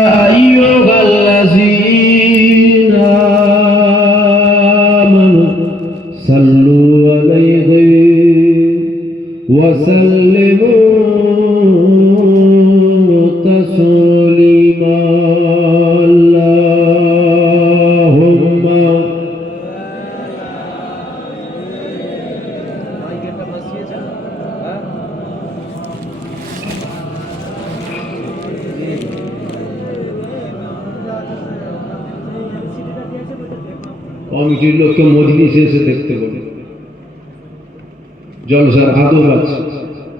أيها الذين آمنوا صلوا عليه وسلموا تسليما اللهم কমিটির লোককে মজলিসে এসে দেখতে বলে জলসার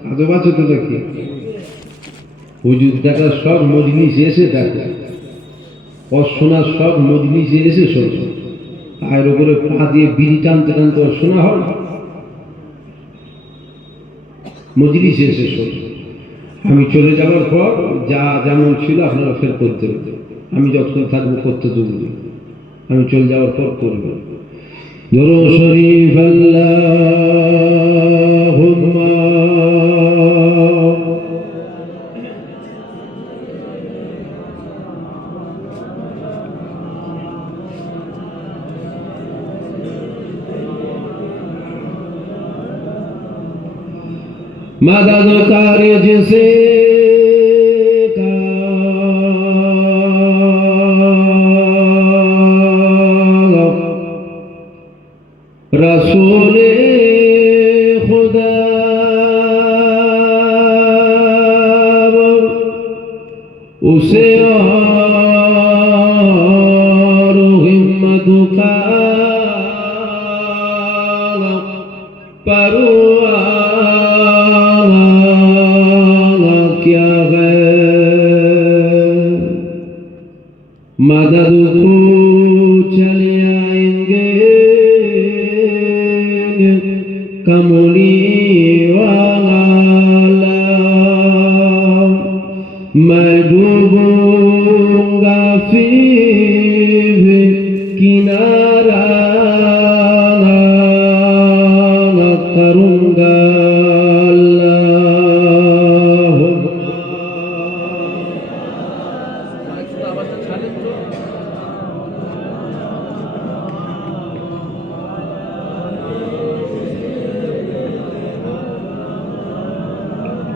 আদব আছে তো দেখি হুজুর দেখা সব মজলিসে এসে দেখে অশোনা সব মজলিসে এসে শোনে পায়ের উপরে পা দিয়ে বিড়ি টানতে টানতে অশোনা হয় মজলিসে এসে শোনে আমি চলে যাওয়ার পর যা যেমন ছিল আপনারা ফের করতে হবে আমি যতক্ষণ থাকবো করতে দেবো আমি চলে যাওয়ার পর করবো দুরূদ শরীফ আল্লাহুম্মা मदद कार्य जिसे रसूल खुदा उसे और हिम्मत का परवाना क्या है मदद को चले आएंगे कमली वाला मैं डूबूंगा फिर किनारा न करूंगा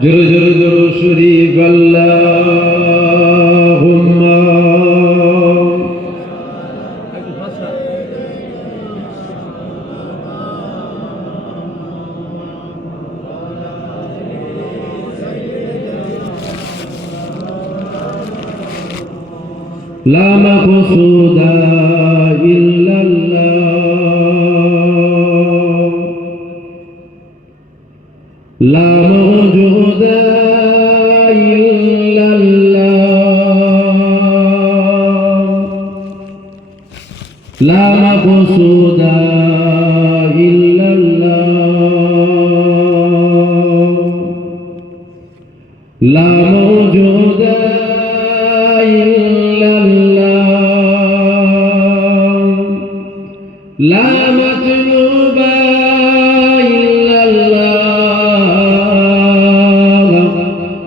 জোরে জোরে দুরূদ শরীফ আল্লাহুম্মা লা মাকসুদা ইল্লাল্লাহ লা মওজুদা ইল্লাল্লাহ লা মাকসুদা ইল্লাল্লাহ লা মওজুদা ইল্লাল্লাহ লা মাতলুবা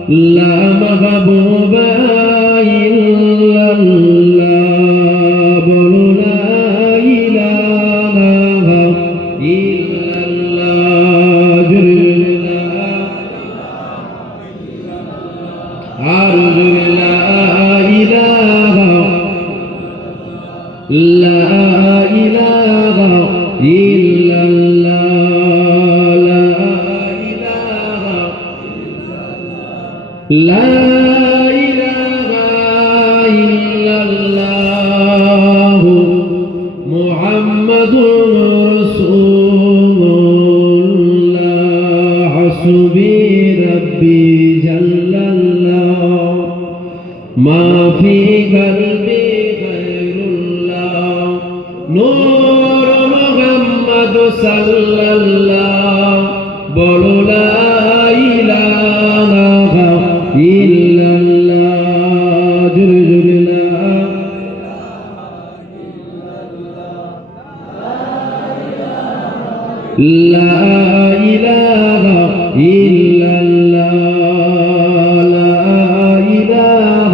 لا مغبوب إلا الله لا إله إلا الله جل عرض لا إله لا إله إلا الله لا إله إلا الله محمد رسول الله حسبي ربي جل الله ما في قلبي غير الله نور محمد صلى الله بولو لا إله إلا الله جل جلاله لا إله إلا الله لا إله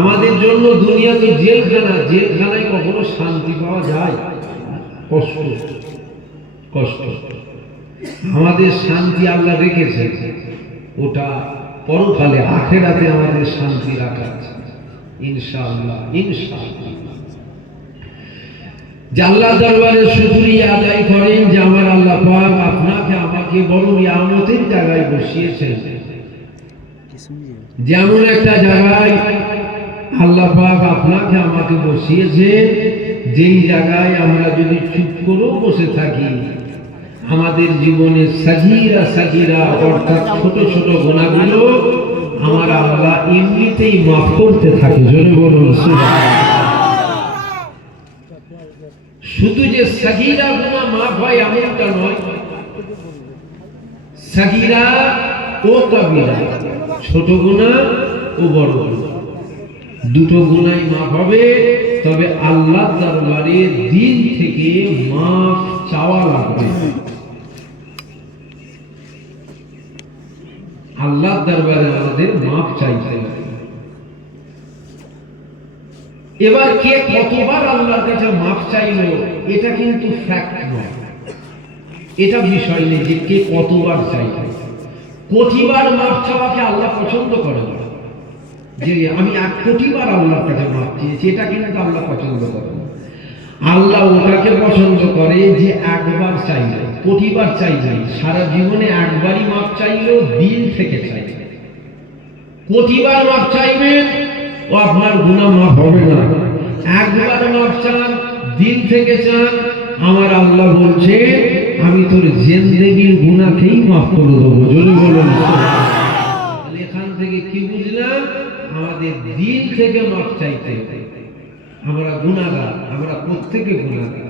আমাদের জন্য দুনিয়া তো জেলখানা, জেলখানায় কখনো শান্তি পাওয়া যায়? কষ্ট কষ্ট। আমাদের শান্তি আল্লাহ রেখেছে, ওটা পরকালে আখিরাতে আমাদের শান্তি রাখা আছে ইনশাআল্লাহ। ইনশাআল্লাহ যে আল্লাহ দরবারে শুকরিয়া আদায় করেন যে আমার আল্লাহ পাক আপনাকে আমাকে বড় নিয়ামতের জায়গায় বসিয়েছেন। যেমন একটা জায়গায় আল্লাহ পাক আপনাকে আমাকে বসিয়েছেন, যেই জায়গায় আমরা যদি চুপ করেও বসে থাকি আমাদের জীবনে সাগীরা সাগীরা অর্থাৎ ছোট ছোট গুনাহগুলো আমার আল্লাহ এমনিতেই মাফ করতে থাকে। জোরে বলুন সুবহানাল্লাহ। শুধু যে সাগীরা গুনাহ মাফ হয় এমনটা নয়, সাগীরা ও কবিরা, ছোট গুনাহ ও বড় গুনাহ দুটো গুনাহই মাফ হবে। তবে আল্লাহ দরবারে দিল থেকে মাফ চাওয়া লাগবে। আল্লাহ দরবারে আমাদের মাফ চাইতে হবে। এবার কে কতবার আল্লাহর কাছে মাফ চাইলো এটা কিন্তু ফ্যাক্ট নয়, এটা বিষয় নেই যে কে কতবার চাইল। কোটিবার মাফ চাওয়াকে আল্লাহ পছন্দ করে না, যে আমি 1 কোটিবার আল্লাহর কাছে মাফ চেয়েছি, এটা কিন্তু আল্লাহ পছন্দ করে না। আল্লাহ ওটাকে পছন্দ করে যে একবার চাইল, কোটিবার চাইল, সারা জীবনে একবারই মাফ চাইলো, দিল থেকে চাইল। কোটিবার মাফ চাইবেন ও আপনার গুনাহ মাফ হবে না। একবার মাফ চান, দিল থেকে চান, আমার আল্লাহ বলছে আমি তোর জিন্দেগীর গুনাহকেই মাফ করে দেবো। জোরে বলুন। এখান থেকে কি বুঝলাম? আমাদের দিল থেকে মাফ চাইতে হবে। আমরা গুনাহগার, আমরা প্রত্যেকে গুনাহগার।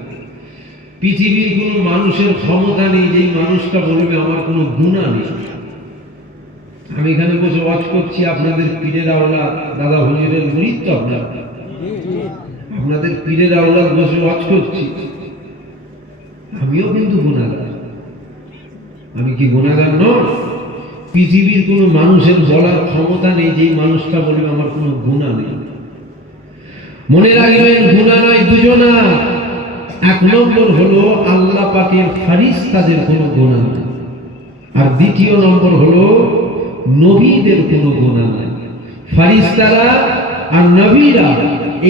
পৃথিবীর কোনো মানুষের ক্ষমতা নেই যেই মানুষটা বলবে আমার কোনো গুনাহ নেই। আমি এখানে বসে ওয়াজ করছি, আপনাদের পীরের আওলাদ দাদা হুজুরের মুরিদ তো আপনারা, আপনাদের পীরের আওলাদ বসে ওয়াজ করছি, আমিও কিন্তু গুনাহগার। আমি কি গুনাহগার নই? পৃথিবীর কোনো মানুষের বলার ক্ষমতা নেই যেই মানুষটা বলবে আমার কোনো গুনাহ নেই। মনে রাখবেন গুনাহ নয় দুজনা। 1 নম্বর হলো আল্লাহ পাকের ফেরেশতাদের কোনো গুনাহ নেই, আর 2য় নম্বর হলো নবীদের কোনো গুনাহ নেই। ফেরেশতারা আর নবীরা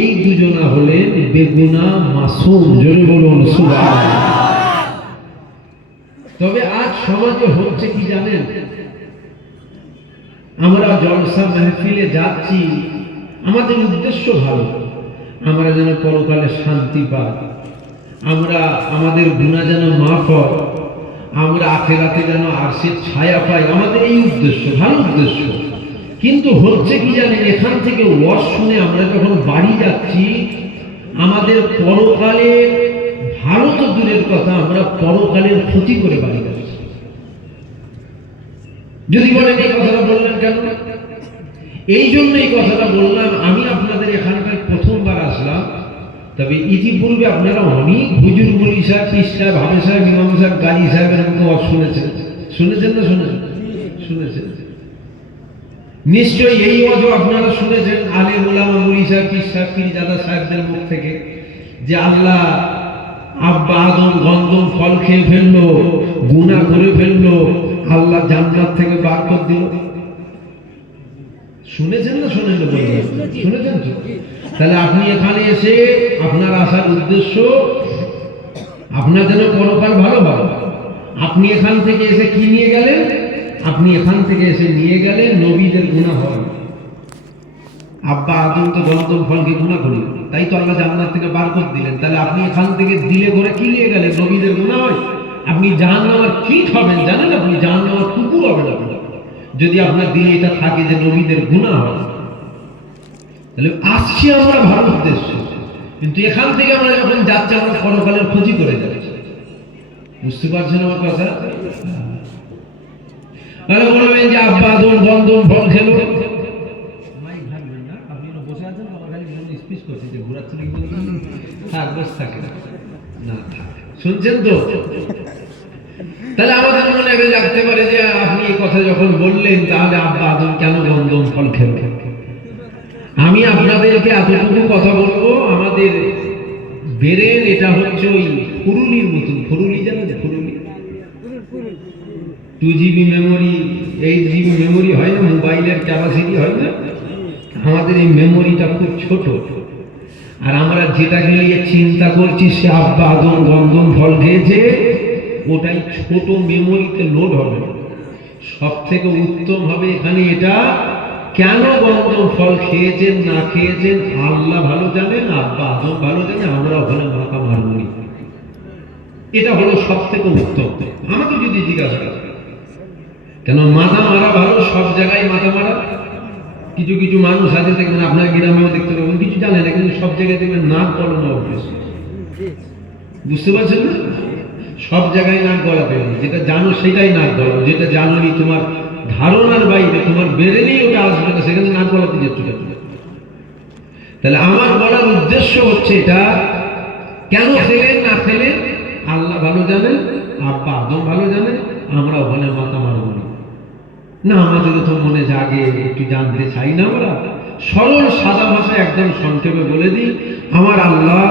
এই দুজনা হলেন বেগুনাহ মাসুম। জোরে বলুন সুবহানাল্লাহ। তবে আজ সমাজে হচ্ছে কি জানেন? আমরা জলসা মাহফিলে যাচ্ছি, আমাদের উদ্দেশ্য ভালো, আমরা যেন পরকালে শান্তি পাই, আমরা আমাদের গুনাহ যেন মাফ হয়, আমরা আখিরাতে যেন আরশের ছায়া পাই, আমাদের এই উদ্দেশ্য, ভালো উদ্দেশ্য। কিন্তু হচ্ছে কি জানেন? এখান থেকে ওয়াজ শুনে আমরা যখন বাড়ি যাচ্ছি আমাদের পরকালে ভালো তো দূরের কথা, আমরা পরকালের ক্ষতি করে বাড়ি যাচ্ছি। যদি বলেন এই কথাটা বললেন কেন? এই জন্য এই কথাটা বললাম, আমি আপনাদের এখানকার প্রথমবার আসলাম, তবে ইতিপূর্বে আপনারা অনেক হুজুর মুলি সাহেব, পীর সাহেব, হাফেজ সাহেব, ইমাম সাহেব, গাজী সাহেবের মুখে ওয়াজ শুনেছেন। শুনেছেন না? শুনেছেন নিশ্চয়ই। এই ওয়াজও আপনারা শুনেছেন আলেম ওলামা মুলি সাহেব, পীর সাহেব, পীরজাদা সাহেবদের মুখ থেকে, যে আল্লাহ আব্বা আদম গন্ধম ফল খেয়ে ফেললো, গুনাহ করে ফেললো, আল্লাহ জান্নাত থেকে বার করে দিল। শুনেছেন না? শুনেছেন তো? তাহলে আপনি এখানে এসে আপনার আসার উদ্দেশ্য আপনার যেন পরকাল ভালো ভালো। আপনি এখান থেকে এসে কি নিয়ে গেলেন? আপনি এখান থেকে এসে নিয়ে গেলেন নবীদের গুনাহ হয়। আব্বা আদম তো গন্ধম ফলকে গুনাহ করি, তাই তো আল্লাহ জান্নাত থেকে বার করে দিলেন। তাহলে আপনি এখান থেকে দিলে করে কি নিয়ে গেলেন? নবীদের গুনাহ হয়। আপনি জাহান্নামের কীট হবেন জানেন? আপনি জাহান্নামের কুকুর হবেন আপনি, যদি আপনার দিলে এটা থাকে যে নবীদের গুনাহ হয়। তাহলে আসছি আমরা ভালো উদ্দেশ্য, কিন্তু এখান থেকে আমরা যখন যাচ্ছি আমরা পরকালের ক্ষতি করে যাচ্ছি। বুঝতে পারছেন আমার কথা? তাহলে বলবেন যে আব্বা আদম গন্ধম ফল খেলো, আপনি বসে আছেন, আমার খালি স্পিচ করছে যে ঘোরাচ্ছেন, থাক বসে থাকে না, শুনছেন তো? তাহলে আমাদের মনে রাখতে পারে যে আপনি এই কথা যখন বললেন, তাহলে আব্বা আদম কেন গন্ধম ফল খেলো? আমি আপনাদেরকে এতটুকু কথা বলবো, আমাদের ব্রেন এটা হচ্ছে ওই ফুরুলির মতন। ফুরুলি জানেন? ফুরুলি 2 GB মেমোরি, 8 GB মেমোরি হয় না, মোবাইলের ক্যাপাসিটি হয় না, আমাদের এই মেমোরিটা খুব ছোট। আর আমরা যেটাকে নিয়ে চিন্তা করছি সে আব্বা আদম গন্ধম ফল খেয়েছে, ওটাই ছোট মেমোরিতে লোড হবে। সব থেকে উত্তম হবে এখানে এটা, কেন গন্ধম ফল খেয়েছেন না খেয়েছেন আল্লাহ ভালো জানেন, আব্বা আদম ভালো জানে, আমরা ওখানে মাথা মারবনি। এটা হলো সব থেকে উত্তম। আমাকে যদি জিজ্ঞাসা করেন কেন মাথা মারা ভালো, সব জায়গায় মাথা মারা। কিছু কিছু মানুষ আছে দেখবেন, আপনার গ্রামেও দেখতে পাবেন, কিছু জানে না কিন্তু সব জায়গায় দেখবেন নাক গলানো অভ্যেস। বুঝতে পারছেন না? সব জায়গায় নাক গলাতে হবে, যেটা জানো সেটাই নাক গলাও, যেটা জানো নি তোমার ধারণার বাইরে, তোমার বেরেনেই ওটা আসবে না, সেখানে নাক গলাতে যেত। তাহলে আমার বলার উদ্দেশ্য হচ্ছে এটা, কেন খেলেন না খেলেন আল্লাহ ভালো জানেন, আব্বা আদম ভালো জানেন, আমরা ওখানে মাথা মারব না। আমাদের তো মনে জাগে, একটু জানতে চাই না আমরা? সরল সাদা ভাষায় একদম সংক্ষেপে বলে দিই, আমার আল্লাহ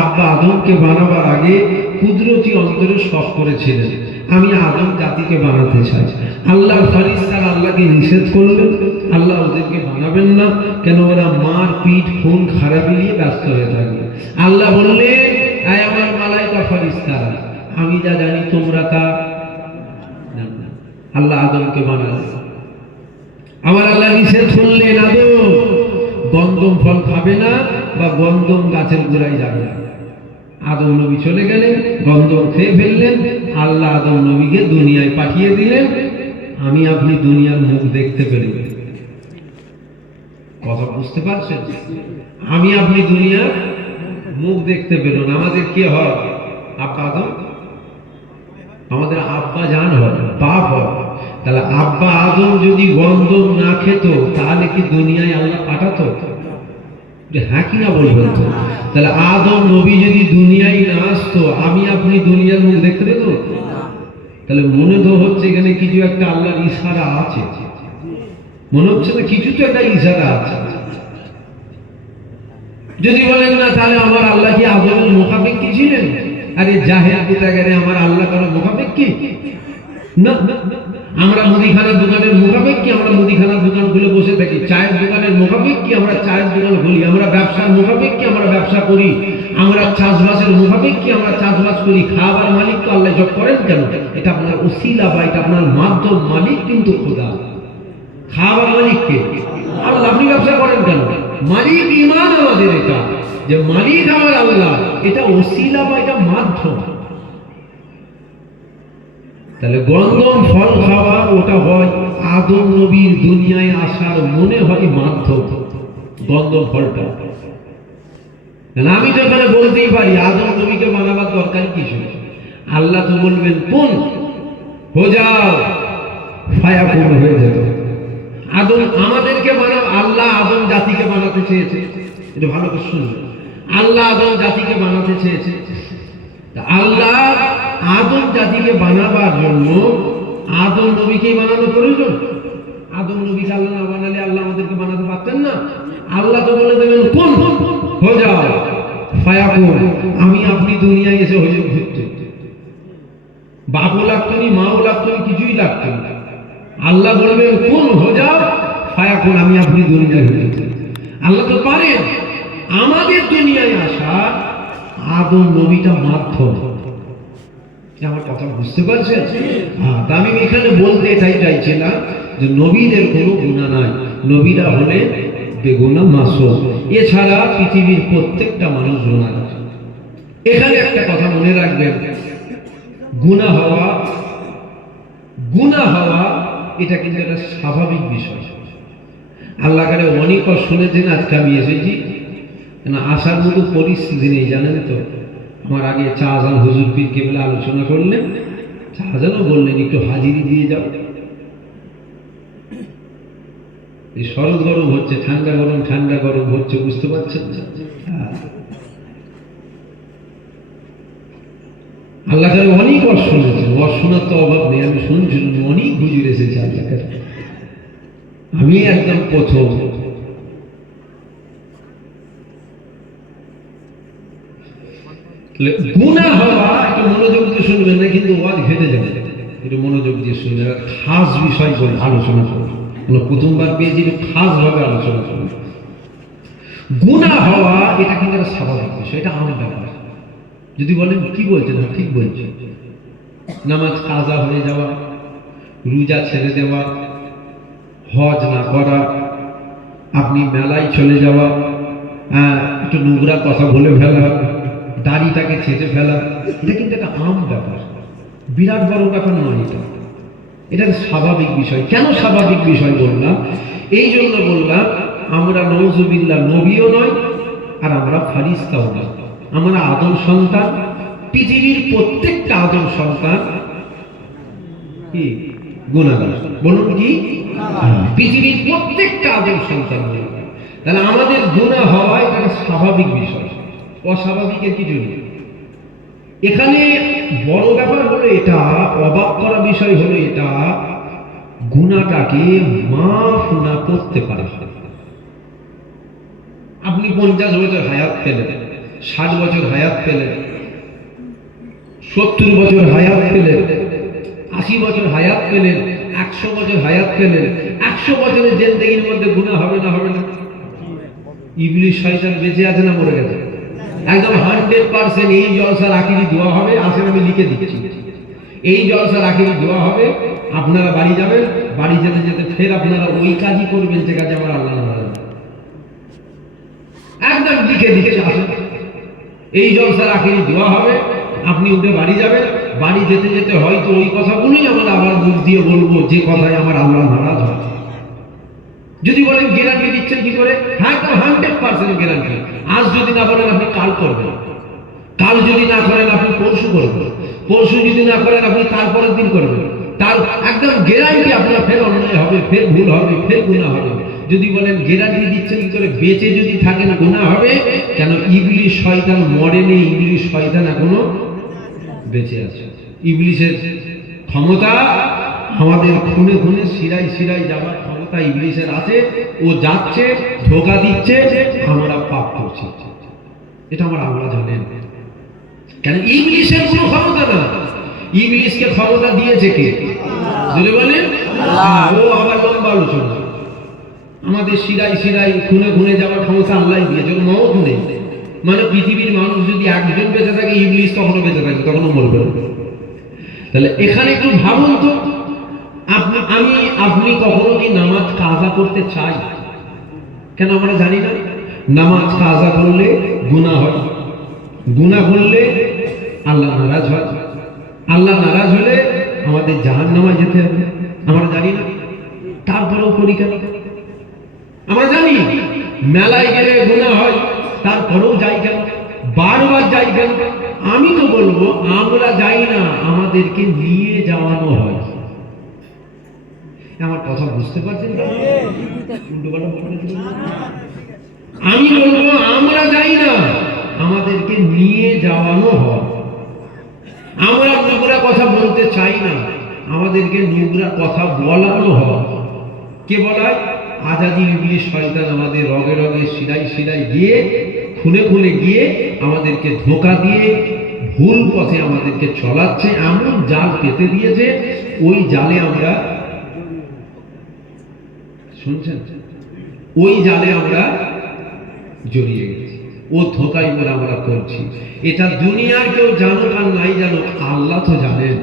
আব্বা আদমকে বানাবার আগে কুদরতি অন্তরে শখ করেছিলেন আমি আদম জাতিকে বানাতে চাই। আল্লাহর ফেরেশতারা আল্লাহকে নিষেধ করলেন, আল্লাহ ওদেরকে বানাবেন না, কেন ওরা মার পিঠ খুন খারাপি নিয়ে ব্যস্ত হয়ে থাকবে। আল্লাহ বললেন, আয় আমার মালাইকা ফেরেশতারা, আমি যা জানি তোমরা তা। আল্লাহ আদমকে বানালেন, আমার আল্লাহ নিষেধ করলেন আদম গন্ধম ফল খাবে না বা গন্ধম গাছের গোড়ায় যাবে না। আদম নবী চলে গেলেন, গন্ধম খেয়ে ফেললেন। আল্লাহ আদম নবীকে দুনিয়ায় পাঠিয়ে দিলেন, আমি আপনি দুনিয়ার মুখ দেখতে পেলেন। কথা বুঝতে পারছেন? আমি আপনি দুনিয়ার মুখ দেখতে পেলেন। আমাদের কে হয়? আব্বা আদম, আমাদের আব্বা জান হয়, বাপ হয়। তাহলে আব্বা আদম যদি গন্ধম না খেত তাহলে কি দুনিয়ায় আল্লাহ পাঠাতো? হ্যাঁ কিনা বলবেন তো? তাহলে আদম নবী যদি দুনিয়ায় না আসতো, আমি আপনি দুনিয়ার মুখ দেখতে পেত? তাহলে মনে তো হচ্ছে এখানে কিছু একটা আল্লাহর ইশারা আছে, মনে হচ্ছে না কিছু তো একটা ইশারা আছে। যদি বলেন না তাহলে আমার আল্লাহ কি আদমের মুখাপেক্ষী ছিলেন? আরে জাহেল কোথাকারে, আমার আল্লাহ কারো মুখাপেক্ষী না। আমরা মুদিখানার দোকানের মুখাপেক্ষী, আমরা মুদিখানার দোকান খুলে বসে থাকি। চায়ের দোকানের মুখাপেক্ষী, আমরা চায়ের দোকান খুলি। আমরা ব্যবসার মুখাপেক্ষী, আমরা ব্যবসা করি। আমরা চাষবাসের মুখাপেক্ষী, আমরা চাষবাস করি। খাবার মালিক তো আল্লাহ জব করেন কেন? এটা আপনার ওসিলা বা এটা আপনার মাধ্যম, মালিক কিন্তু খোদা। খাবার মালিককে আল্লাহ। আপনি ব্যবসা করেন কেন? মালিক ঈমান আমাদের, এটা যে মালিক আমার আল্লাহ, এটা ওসিলা বা এটা মাধ্যম। তাহলে গন্ধম ফল খাওয়া ওটা হয় আদম নবীর দুনিয়ায় আসার মনে হয় মাধ্যম, গন্ধম ফলটা। আমি তো এখানে বলতেই পারি আদম নবীকে বানাবার দরকার কিছু। আল্লাহ তো বলবেন কোন হো যাও, ফায়াকুন হয়ে যেত। আদম আমাদেরকে বানাও, আল্লাহ আদম জাতিকে বানাতে চেয়েছে। এটা ভালো করে শুনুন, আল্লাহ আদম জাতিকে বানাতে চেয়েছে। আল্লাহ আদম জাতিকে বানাবার জন্য আদম নবীকেই বানানো প্রয়োজন। আদম নবীকে আল্লাহ না বানালে আল্লাহ আমাদেরকে বানাতে পারতেন না। আল্লাহ তো বলে দেবেন কোন হো যাও ফায়াকুন, আমি আপনি দুনিয়ায় এসে হয়ে ঘুরতে। বাপও লাগতো নি, মাও লাগতো নি, কিছুই লাগতো না। আল্লাহ বলবেন কোন হো যাও ফায়াকুন, আমি আপনি দুনিয়ায় হয়ে যেতে। আল্লাহ তো পারেন। আমাদের দুনিয়ায় আসা আদম নবীটা মাধ্যম। আমার কথা বুঝতে পারছেন? তা আমি এখানে বলতে এটাই চাইছিলাম যে নবীদের কোনো গুনাহ নাই, নবীরা হলে বেগুনাহ মাসুম। এছাড়া পৃথিবীর প্রত্যেকটা মানুষ গুনাহ। এখানে একটা কথা মনে রাখবেন, গুনাহ হওয়া এটা কিন্তু একটা স্বাভাবিক বিষয়। আল্লাহ কারে অনেক শুনেছেন, আজকে আমি এসেছি কেন আসার মতো পরিস্থিতি নেই, জানেন তো। আমার আগে শাহজাহান হুজুর পীর কেবলা আলোচনা করলেন, শাহজাহানও বললেন একটু হাজিরি দিয়ে যাও। এই শরৎ গরম হচ্ছে, ঠান্ডা গরম, ঠান্ডা গরম হচ্ছে, বুঝতে পারছেন? আল্লাহ কারে অনেক শুনেছেন, শোনার তো অভাব নেই। আমি শুনছি, অনেক হুজুর এসেছে আল্লাহ কারে। আমি একদম প্রথম গুনাহ হওয়া একটু মনোযোগ দিয়ে শুনবেন না, কিন্তু ওয়াজ ঘেটে যাবে, একটু মনোযোগ দিয়ে শুনবেন। খাস বিষয় করে আলোচনা করবো, প্রথমবার পেয়েছি, একটু খাস ভাবে আলোচনা করবো। গুনাহ হওয়া এটা কিন্তু একটা স্বাভাবিক বিষয়, এটা আমার ব্যাপার। যদি বলেন কি বলছেন, ঠিক বলছেন, নামাজ কাজা হয়ে যাওয়া, রোজা ছেড়ে দেওয়া, হজ না করা, আপনি মেলায় চলে যাওয়া, একটু নোংরা কথা বলে ফেলা, দাড়িটাকে ছেঁচে ফেলা, এটা কিন্তু একটা আম ব্যাপার, বিরাট বড় ব্যাপার নয়। এটা স্বাভাবিক বিষয়। কেন স্বাভাবিক বিষয় বললাম? এই জন্য বললাম, আমরা নওজুবিল্লাহ নবীও নয়, আর আমরা ফারিস্তাও নয়, আমরা আদম সন্তান। পৃথিবীর প্রত্যেকটা আদম সন্তান কি গুনাহগার? বলুন কি? পৃথিবীর প্রত্যেকটা আদম সন্তান গুনাহগার। তাহলে আমাদের গুনাহ হওয়া এটা স্বাভাবিক বিষয়, অস্বাভাবিকের কিছু নেই। এখানে বড় ব্যাপার হলো এটা, অবাক করা বিষয় হলো এটা, গুনাহটাকে মাফ না করতে পারে। আপনি 50 বছর হায়াত পেলেন, 60 বছর হায়াত পেলেন, 70 বছর হায়াত পেলেন, 80 বছর হায়াত পেলেন, 100 বছর হায়াত পেলেন, 100 বছরের জিন্দেগির মধ্যে গুনাহ হবে না? হবে না? ইবলিস শয়তান বেঁচে আছে না মরে গেছে? একদম 100%। এই জলসার আখিরি দোয়া হবে, আসেন আমি লিখে দিচ্ছি, এই জলসার আখিরি দোয়া হবে, আপনারা বাড়ি যাবেন, বাড়ি যেতে যেতে ফের আপনারা ওই কাজই করবেন যে কাজে আমার আল্লাহ নারাজ। একদম লিখে দিচ্ছি, আসেন, এই জলসার আখিরি দোয়া হবে, আপনি উঠে বাড়ি যাবেন, বাড়ি যেতে যেতে হয়তো ওই কথাগুলোই আমরা আবার মুখ দিয়ে বলবো যে কথায় আমার আল্লাহ নারাজ হয়। যদি বলেন গ্যারান্টি দিচ্ছেন কি করে? হ্যাঁ, 100% গ্যারান্টি। আজ যদি না বলেন আপনি কাল করবেন, কাল যদি না করেন আপনি পরশু করবেন, পরশু যদি না করেন আপনি তারপরের দিন করবেন, তার একদম গ্যারান্টি আপনার ফের অন্যায় হবে, ফের ভুল হবে, ফের গুনাহ হবে। যদি বলেন গ্যারান্টি দিচ্ছেন কি করে? বেঁচে যদি থাকেন গুনাহ হবে। কেন? ইবলিস শয়তান মরেনি, ইবলিস শয়তান এখনো বেঁচে আছে। ইবলিসের ক্ষমতা আমাদের খুনে খুনে শিরায় শিরায় যাওয়ার ক্ষমতা ইবলিসের আছে। ও যাচ্ছে, ধোঁকা দিচ্ছে, আমরা পাপ করছি, এটা আমরা আল্লাহ জানেন। কেন? ইবলিসের কোনো ক্ষমতা না। ইবলিসকে ক্ষমতা দিয়েছে কে? যদি বলেন ও আবার লম্বা আলোচনা। আমাদের শিরায় শিরায় খুনে খুনে যাওয়ার ক্ষমতা আল্লাহ দিয়েছে, মওত নেই। মানে পৃথিবীর মানুষ যদি একজন বেঁচে থাকে, ইবলিস তখনও বেঁচে থাকে, তখনও মরবে। তাহলে এখানে একটু ভাবুন তো, আপনি কখনো কি নামাজ কাজা করতে চাই? কেন? আমরা জানি না নামাজ কাজা করলে গুনাহ হয়, গুনাহ করলে আল্লাহ নারাজ হয়, আল্লাহ নারাজ হলে আমাদের জাহান্নামে যেতে হবে। আমরা জানি না, তারপরেও করি কেন? আমরা জানি মেলায় গেলে গুনাহ হয়, তারপরেও যাই কেন? বারবার যাই কেন? আমি তো বলবো আমরা যাই না, আমাদেরকে নিয়ে যাওয়ানো হয়। আমার কথা বুঝতে পারছেন? আমি বলবো আমরা যাই না, আমাদেরকে নিয়ে যাওয়ানো হয়। আমরা নোংরা কথা বলতে চাই না, আমাদেরকে নোংরা কথা বলানো হয়। কে বলায়? আজাদি ইবলিস শয়তান আমাদের রগে রগে শিরায় শিরায় গিয়ে, খুনে খুনে গিয়ে আমাদেরকে ধোঁকা দিয়ে ভুল পথে আমাদেরকে চলাচ্ছে, এমন জাল পেতে দিয়েছে, ওই জালে আমরা, শুনছেন, ওই জালে আমরা জড়িয়ে গেছি, ও ধোঁকায় আমরা করছি। এটা দুনিয়ার কেউ জানুক আর নাই জানুক, আল্লাহ তো জানেন।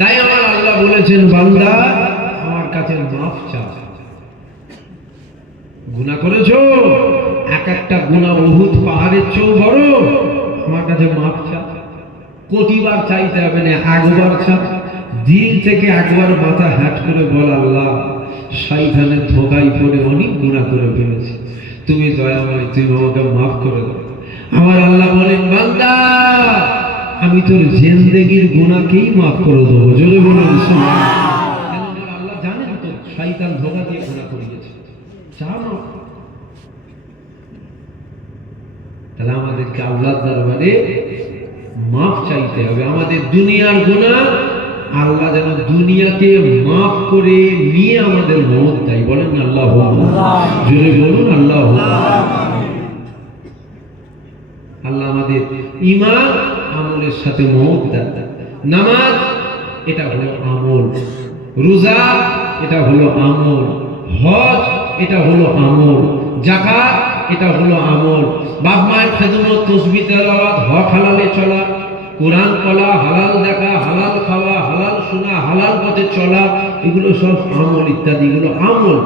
তাই আমার আল্লাহ বলেছেন, বান্দা আমার কাছে মাফ চা। গুনাহ করেছো, এক একটা গুনাহ উহুদ পাহাড়ের চেয়েও বড়, আমার কাছে মাফ চা। কোটিবার চাইতে হবে না, একবার চা। দিল থেকে একবার মাথা হ্যাট করে বল, আল্লাহ শয়তানের ধোঁকায় পড়ে অনেক গুনাহ করে ফেলেছি, তুমি দয়াময়, তুমি আমাকে মাফ করে দাও। আমার আল্লাহ বলেন, বান্দা আমি তোর জিন্দেগির গুনাহকেই মাফ করে দেবো। জোরে বলুন সুবহানাল্লাহ। কেন? আমার আল্লাহ জানেন তো শয়তান ধোঁকা দিয়ে গুনাহ করে গেছে, জানো। তাহলে আমাদেরকে আল্লাহর দরবারে মাফ চাইতে হবে। আমাদের দুনিয়ার গুনাহ আল্লাহ যেন দুনিয়াকে মাফ করে নিয়ে আমাদের মওত দেয়। বলেন আল্লাহু আকবার, জোরে বলুন আল্লাহু আকবার। আল্লাহ আমাদের ঈমান আমলের সাথে মহব্বত। নামাজ এটা হলো আমল, রোজা এটা হলো আমল, হজ এটা হলো আমল, যাকাত এটা হলো আমল, বাপ মায়ের খেদমত, তাসবিহ, তেলাওয়াত, হক হালালে চলা, কোরআন পড়া, হালাল দেখা, হালাল খাওয়া, হালাল শোনা, হালাল পথে চলা, এগুলো সব আমল ইত্যাদি, এগুলো আমল।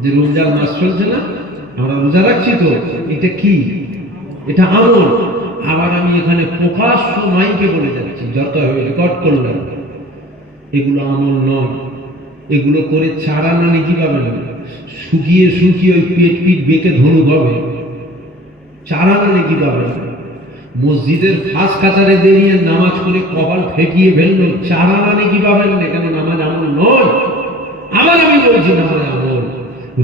যে রমজান মাস চলছে না, আমরা রোজা রাখছি, তো এটা কি? এটা আমল। আবার আমি এখানে প্রকাশ্য মাইকে বলে যাচ্ছি, যত রেকর্ড করলাম, এগুলো আমল নয়। এগুলো করে চারা না নাকি পাবেন, শুকিয়ে শুকিয়ে ওই পেট পিট বেঁকে ধনুক হবে, চারা না নাকি পাবেন। মসজিদের ফাঁস কাতারে দাঁড়িয়ে নামাজ করে কপাল ফেটিয়ে ফেললো, চারা না নাকি পাবেন, এখানে নামাজ আমল নয়। আবার আমি বলছি নামাজ আমল,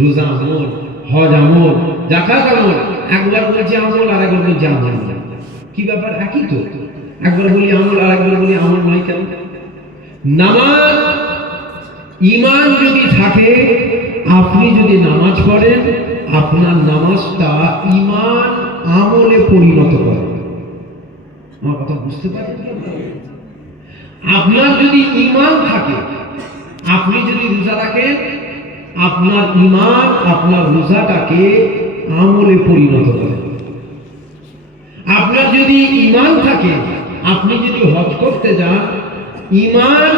রোজা আমল, হজ আমল, যাকাত আমল। একবার বলছি আমল, আর একবার বলছি আমল নয়। কি ব্যাপার? একই তো। একবার বলি আমল, আর একবার বলি আমল নয় কেন? নামাজ, ঈমান যদি থাকে, আপনি যদি নামাজ পড়েন, আপনার নামাজটা ঈমান আমলে পরিণত করে। আমার কথা বুঝতে পারছেন? আপনার যদি ঈমান থাকে, আপনি যদি রোজা রাখেন, আপনার ঈমান আপনার রোজাটাকে আমলে পরিণত করে। আপনার যদি ঈমান থাকে, আপনি যদি হজ করতে যান, ঈমান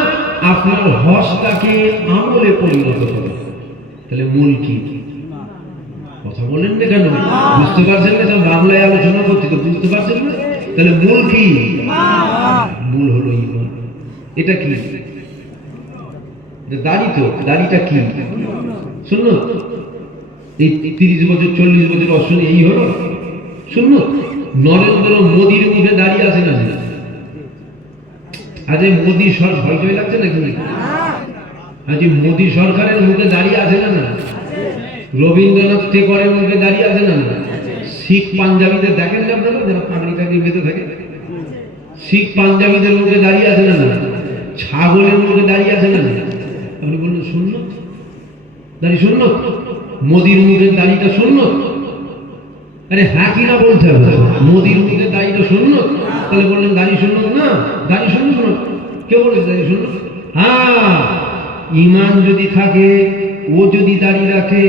আপনার হজটাকে আমলে পরিণত করে। তাহলে মূল কি? কথা বলেন না কেন? বুঝতে পারছেন না? বাংলায় আলোচনা করছি তো, বুঝতে পারছেন না? তাহলে মূল কি? মূল হলো ঈমান। এটা কি? দাড়ি তো, দাড়িটা কি? শুনুন, এই 30 বছর 40 বছর অশুনে এই হলো। শুনুন, নরেন্দ্র মোদীর মুখে দাঁড়িয়ে আছে না? আজ মোদী সরকার ভয় ভয় লাগছে নাকি? আজ মোদী সরকারের মুখে দাঁড়িয়ে আছে না? রবীন্দ্রনাথ টেগরের মুখে দাঁড়িয়ে আছে না? শিখ পাঞ্জাবিদের দেখেন না আপনারা, যারা পাগড়ি টাগড়ি বেঁধে থাকে, শিখ পাঞ্জাবিদের মুখে দাঁড়িয়ে আছে না? ছাগলের মুখে দাঁড়িয়ে আছে না? আপনি বললেন সুন্নত, দাড়ি সুন্নত, মোদীর মুখের দাড়িটা সুন্নত। আরে হ্যাঁ কিনা বলতে হবে, মোদীর মুখের দাড়িটা সুন্নত। তাহলে বললেন দাড়ি সুন্নত না? দাড়ি সুন্নত। কে বলেছে দাড়ি সুন্নত? হ্যাঁ, ঈমান যদি থাকে, ও যদি দাড়ি রাখে,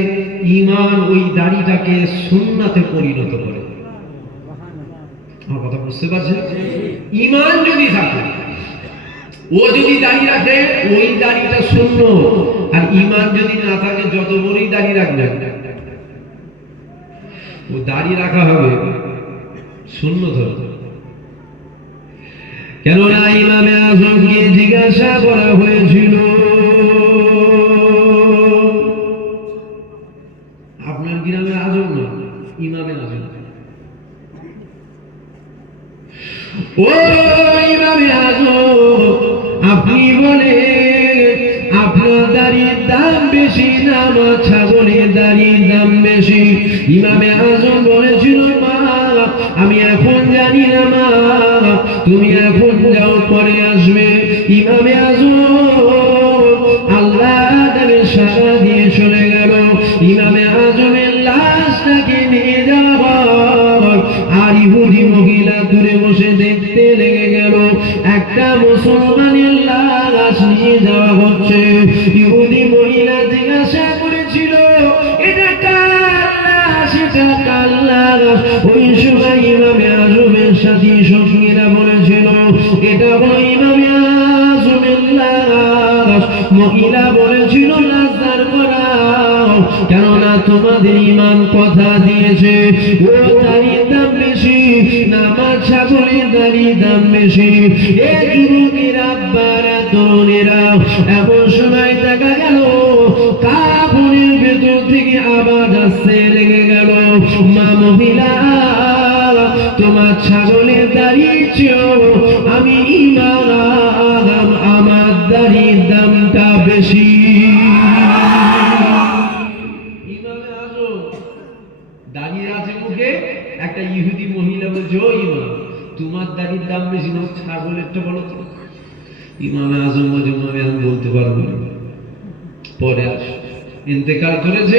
ঈমান ওই দাড়িটাকে সুন্নাতে পরিণত করে। আমার কথা বুঝতে পারছেন? ঈমান যদি থাকে, ও যদি দাড়ি রাখে, ওই দাড়িটা সুন্নত। আর ঈমান যদি না থাকে, যত বড়ই দাড়ি রাখবে, ও দাড়ি রাখা হবে সুন্নত হবে। কেননা ইমামে আজমকে জিজ্ঞাসা করা হয়েছিল, আপনার গ্রামের আজম না, ইমামে আজম। ও ইমামে আজম, আপনি বলে আপনার দাড়ির দাম বেশি না আমার ছাগলের দাড়ির দাম বেশি? ইমামে আজম বলেছিল, মা আমি এখন জানি না মা, তুমি এখন যাও, পরে আসবে। ইমামে আজম আল্লাহ তাকে সাড়া দিয়ে চলে গেল। ইমামে আজমের লাশটাকে নিয়ে যাওয়া, আর ইহুদি মহিলা দূরে বসে দেখতে লেগে গেল। একটা মুসলমানের লাশ নিয়ে যাওয়া হচ্ছে। ইহুদি মহিলা জিজ্ঞাসা করেছিল, এটা কার লাশ, এটা কার লাশ? ওই সময় ইমামে আজমের সাথী সঙ্গীরা বলেছিল, এটা হলো ইমামে আজমের লাশ। মহিলা বলেছিল, লাশদার করাও, কেননা তোমাদের ঈমান কথা দিয়েছে ও দাড়ির দাম বেশি না আমার ছাগলের দাড়ির দাম বেশি। এ যুবকের আব্বারা, তরুণেরা, এমন সময় দেখা গেল কাপড়ের ভেতর থেকে আওয়াজ আসতে লেগে গেল, মা মহিলা, তোমার ছাগলের দাড়ির চেয়েও আমি ঈমান, আমার দাড়ির দামটা বেশি। দাঁড়িয়ে আছে মুখে, একটা ইহুদি মহিলা বলছে, ও ইমাম, তোমার দাড়ির দাম বেশি না ছাগলেরটা বলো তো? ইমামে আজম বলছে, আমি বলতে পারবো না, পরে আস। ইন্তেকাল করেছে,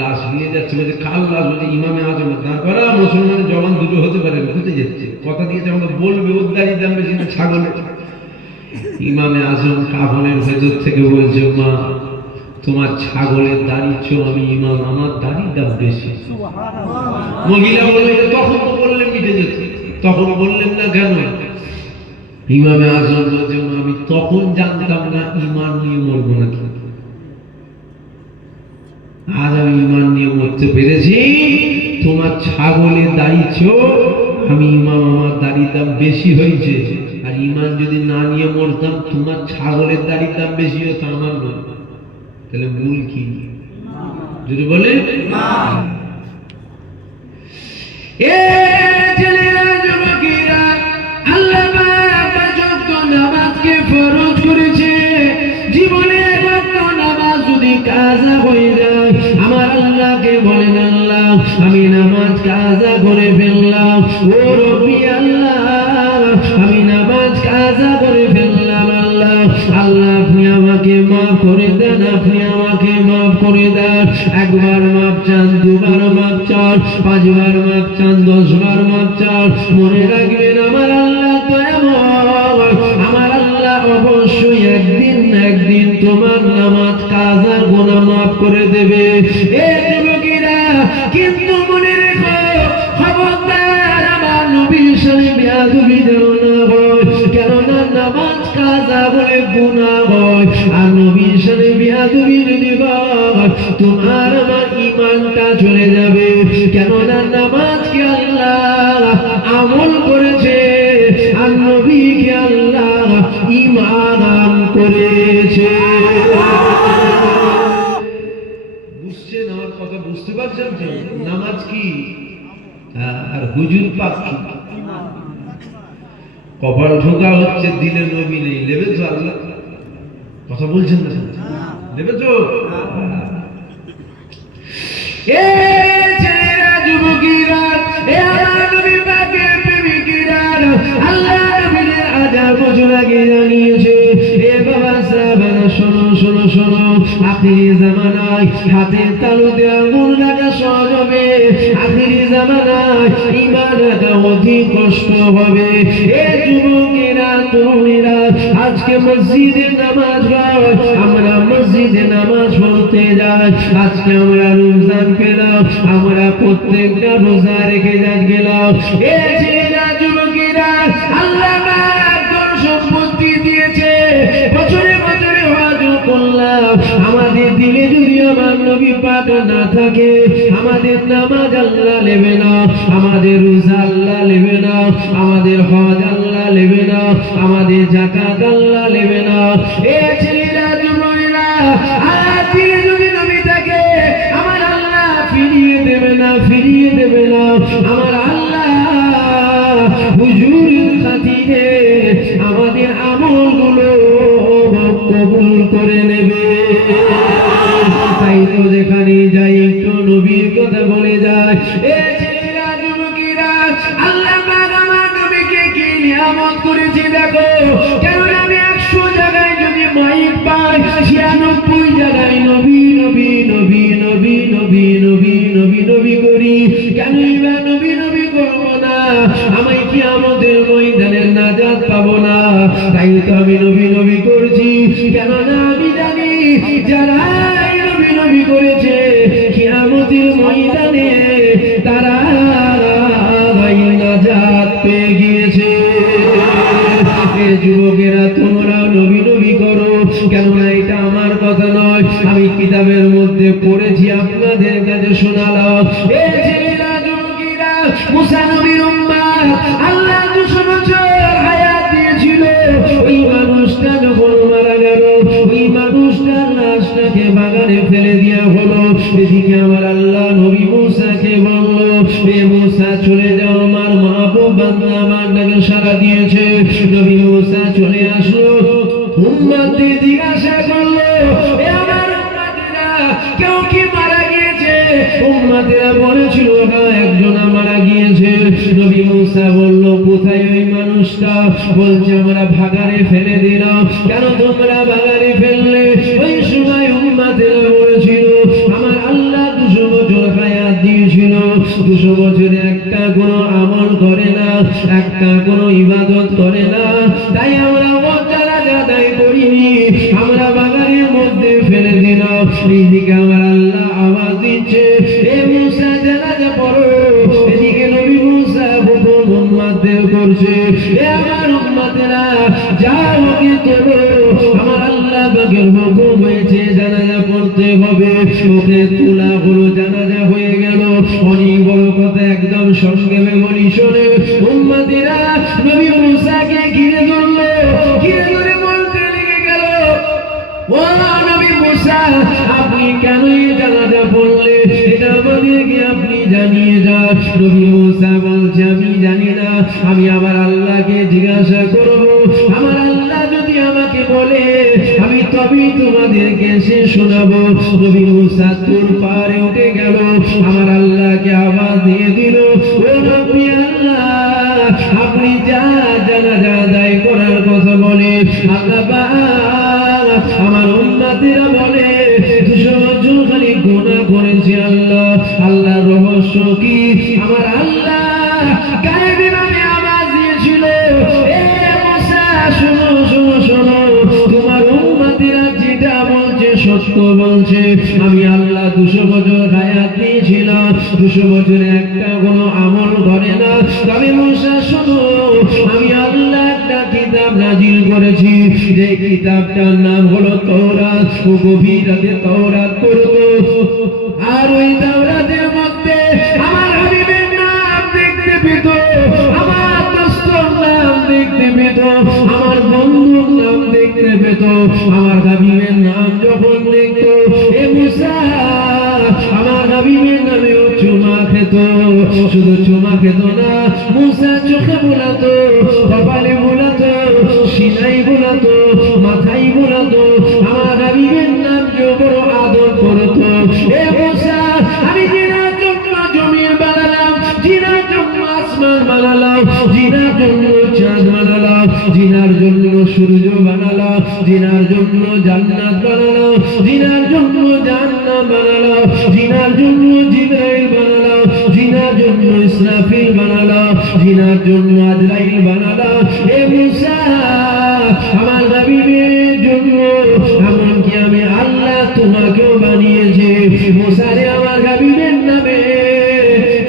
লাশ নিয়ে যাচ্ছে, বলছে কার লাশ? বলছে ইমামে আজম। তারপরে মুসলমানের জবান দুটো হতে পারে, বুঝতে যাচ্ছে কথা দিয়েছে আমাদের বলবে, ওর দাঁড়িয়ে দাম বেশি না ছাগলের। ইমামে আজম কাফনের ভেতর থেকে বলছে, মা তোমার ছাগলের দাড়ি চো, আমি ইমাম, আমার দাড়ির দাম বেশি। মহিলা বলবে তখন তো বললেন মিটে যেত, তখন বললেন না কেন? ইমামে আজম বলছে, আমি তখন জানতাম না ইমান নিয়ে মরবো নাকি, আজ আমি ইমান নিয়ে মরতে পেরেছি। তোমার ছাগলের দাড়ি চো, আমি ইমাম, আমার দাড়ির দাম বেশি হয়েছে। আর ইমান যদি না নিয়ে মরতাম, তোমার ছাগলের দাড়ির দাম বেশি হতো, আমার নয়। তাহলে মূল কি? যদি বলে নামাজকে ফরজ করেছে, জীবনে নামাজ যদি কাজা হয়ে যায়, আমার আল্লাহকে বলেন, আল্লাহ আমি নামাজ কাজা করে ফেললাম, ও রব্বি আল্লাহ আমি নামাজ কাজা করে ফেললাম, আল্লাহ আল্লাহ আপনি আমাকে মাফ করে দেন, আপনি আমাকে মাফ করে দেন। একবার মাফ চান, দুবার মাফ চান, পাঁচবার মাফ চান, 10 বার মাফ চান। মনে রাখবেন আমার আল্লাহ দয়াময়, আমার আল্লাহ অবশ্যই একদিন তোমার নামাজ কাজা গুনাহ মাফ করে দেবে। এ যুবকেরা, কিন্তু মনে রেখো, খবরদার আমার নবীর সাথে বেয়াদবি যেন না হয়, কেননা নামাজ কাজা বলে গুনাহ হয়। আর নবীর সাথে বেয়াদবি যদি হয়, তোমার আমার ঈমানটা চলে যাবে, কেননা নামাজকে আল্লাহ আমল করেছে, আর নবীকে আল্লাহ ঈমান করেছে। বুঝছেন আমার কথা? বুঝতে পারছেন তো? নামাজ কি আর হুজুর পাক কি? কপাল ঠোকা হচ্ছে, দিলে নবী নেই, নেবে তো আল্লাহ? কথা বলছেন না? নেবে তো? এ ছেলেরা, যুবকেরা, এ আমার নবী পাকের প্রেমিকেরা, আল্লাহ নবীর আযাব বছর আগে জানিয়েছে। এ বাবা সাহাবারা, শোনো শোনো শোনো, আখিরি জামানায় হাতে তালুতে আগুন লাগা সহজ হবে, আখিরি জামানায় ঈমান রাখা অধিক কষ্ট হবে। এ যুবকেরা, তরুণীরা, আজকে মসজিদে নামাজ হয়, আমরা মসজিদে নামাজ পড়তে যাই। আজকে আমরা রমজান পেলাম, আমরা প্রত্যেকটা রোজা রেখে গেলাম। এ ছেলেরা, যুবকেরা, আল্লাহ সম্পত্তি দিয়েছে, বছরে বছরে হজ করলাম, আমাদের দিলে যদি আমার নবী পাক না থাকে, আমাদের নামাজ আল্লাহ নেবে না, আমাদের রোজা আল্লাহ নেবে না, আমাদের হজ আল্লাহ নেবে না, আমাদের যাকাত আল্লাহ নেবে না। এ ছেলেরা, যুবকেরা, আর দিলে যদি নবী থাকে, আমার আল্লাহ ফিরিয়ে দেবে না, ফিরিয়ে দেবে না। আমার আল্লাহ হুজুরের খাতিরে আমাদের আমলগুলো কবুল করে নেবে। তাই তো যেখানে যাই একটু নবীর কথা বলে যায়। এ ছেলেরা, যুবকেরা, আল্লাহ পাক আমার নবীকে কি নিয়ামত করেছে দেখো। কেননা আমি 100 জায়গায় যদি মাইক পাই, 96 জায়গায় নবী নবী নবী নবী নবী নবী নবী নবী করি। কেনই বা নবী নবী করবো না? আমি কিয়ামতের ময়দানে নাজাত পাবো না, তাই তো আমি নবী নবী করছি। কেননা আমি জানি যারা নবী নবী করেছে, কিয়ামতের ময়দানে তারা নাজাত পেয়ে গিয়েছে। যুবকেরা, তোমরা নবী নবী করো, কেননা এটা আমার কথা নয়, আমি কিতাবের মধ্যে পড়েছি, আপনাদের কাছে শোনালাম। এ ছেলেরা, যুবকেরা, মুসা নবীর উম্মত, আল্লাহ 200 বছর হায়াত দিয়েছিল। ওই মানুষটা যখন মারা গেল, ওই মানুষটার লাশটাকে বাগানে ফেলে দেওয়া হলো। এদিকে আমার আল্লাহ নবী মুসাকে বলল, এ মুসা চলে যাও, আমার মাহবুব বান্দা আমার ডাকে সাড়া দিয়েছে। নবী মুসা চলে আসলো, উম্মতদের জিজ্ঞাসা করলো, এ আমার উম্মতেরা, কেউ কি মারা গিয়েছে? উম্মতেরা বলেছিল, হ্যাঁ একজন মারা গিয়েছে। নবী মুসা বলল, কোথায় ওই মানুষটা? বলছে, আমরা ভাগাড়ে ফেলে দিলাম। কেন তোমরা ভাগাড়ে ফেললে? ওই সময় উম্মতেরা বলেছিল, আমার আল্লাহ 200 200 বছরে একটা কোনো আমল করে না, একটা কোনো ইবাদত করে না। তাই আমরা জানাজা আদায় করিনি, আমরা বাগানের মধ্যে ফেলে দিলাম। এইদিকে আমার আল্লাহ আওয়াজ দিচ্ছে, এ মুসা জানাজা পড়ো। এদিকে নবী মুসা হুকুম উম্মতদের করছে, এ আমার উম্মতেরা যাও ওকে তোলো। আমার আল্লাহ পাকের হুকুম হয়েছে জানাজা পড়তে হবে। ওকে তোলা হলো, জানাজা হয়ে গেল। অনেক বড় কথা একদম সংক্ষেপে বলি শোনে। উম্মতেরা নবী মুসাকে ঘিরে ধরলো, ঘিরে ধরে বলতে লেগে গেল, ও নবী মুসা, আপনি কেন এই জানাজা পড়লে? এটা আমাদেরকে আপনি জানিয়ে যান। নবী মুসা বলছে, আমি জানি না, আমি আমার আল্লাহকে জিজ্ঞাসা করব। আমার আল্লাহ যদি আমাকে বলে আমি তবেই তোমাদেরকে সে শোনাবো। নবী মুসা তোর পারে উঠে গেল, আমার আল্লাহকে আওয়াজ দিয়ে দিল, ও নবী আল্লাহ, আপনি যা জানাজা আদায় করার কথা বলে। আল্লাহ পাক আমার উম্মতেরা বলে 200 বছর খালি গুনাহ করেছে। আল্লাহ, আল্লাহর রহস্য কি? আমার আল্লাহ গায়েবী ভাবে আওয়াজ দিয়েছিল, এ মুসা শোনো শোনো শোনো, তোমার উম্মতেরা যেটা বলছে সত্য বলছে। আমি আল্লাহ 200 বছর হায়াত দিয়েছিলাম, 200 বছরে একটা কোনো আমল করে না। তবে মুসা শোনো, আমি আল্লাহ একটা কিতাব নাজিল করেছি, যে কিতাবটার নাম হলো তাওরাত। ও গভীর রাতে তাওরাত পড়তো, আর ওই তাওরাতের মধ্যে আমার হাবিবের নাম দেখতে পেত, আমার দোস্তর নাম দেখতে পেত, আমার বন্ধুর নাম দেখতে পেত। আমার হাবিবের নাম যখন দেখত, এ মুসা আমার হাবিবের নামেও চুমা খেত। শুধু চুমা খেত না, মুসা চোখে বোলাতো, কপালে বোলাতো, সিনাই বোলাতো, মাথায় বোলাতো। আমার হাবিবের নাম কেউ বড় আদর করতো। এ মুসা, আমি জিনার জন্য জমির বানালাম, জিনার জন্য আসমান বানালাম, জিনার জন্য চাঁদ বানালাম, জিনার জন্য সূর্য বানালাম, জিনার জন্য জান্নাত বানালাম, জিনার জন্য জান্নাত বানালাম, জিনার জন্য জিবরাইল বানালাম, জিনার জন্য ইসরাফিল বানালাম, জিনার জন্য আজরাইল বানালাম। এ মুসা, আমার হাবিবের জন্য এমনকি আমি আল্লাহ তোমাকেও বানিয়েছে। মুসারে আমার হাবিবের নামে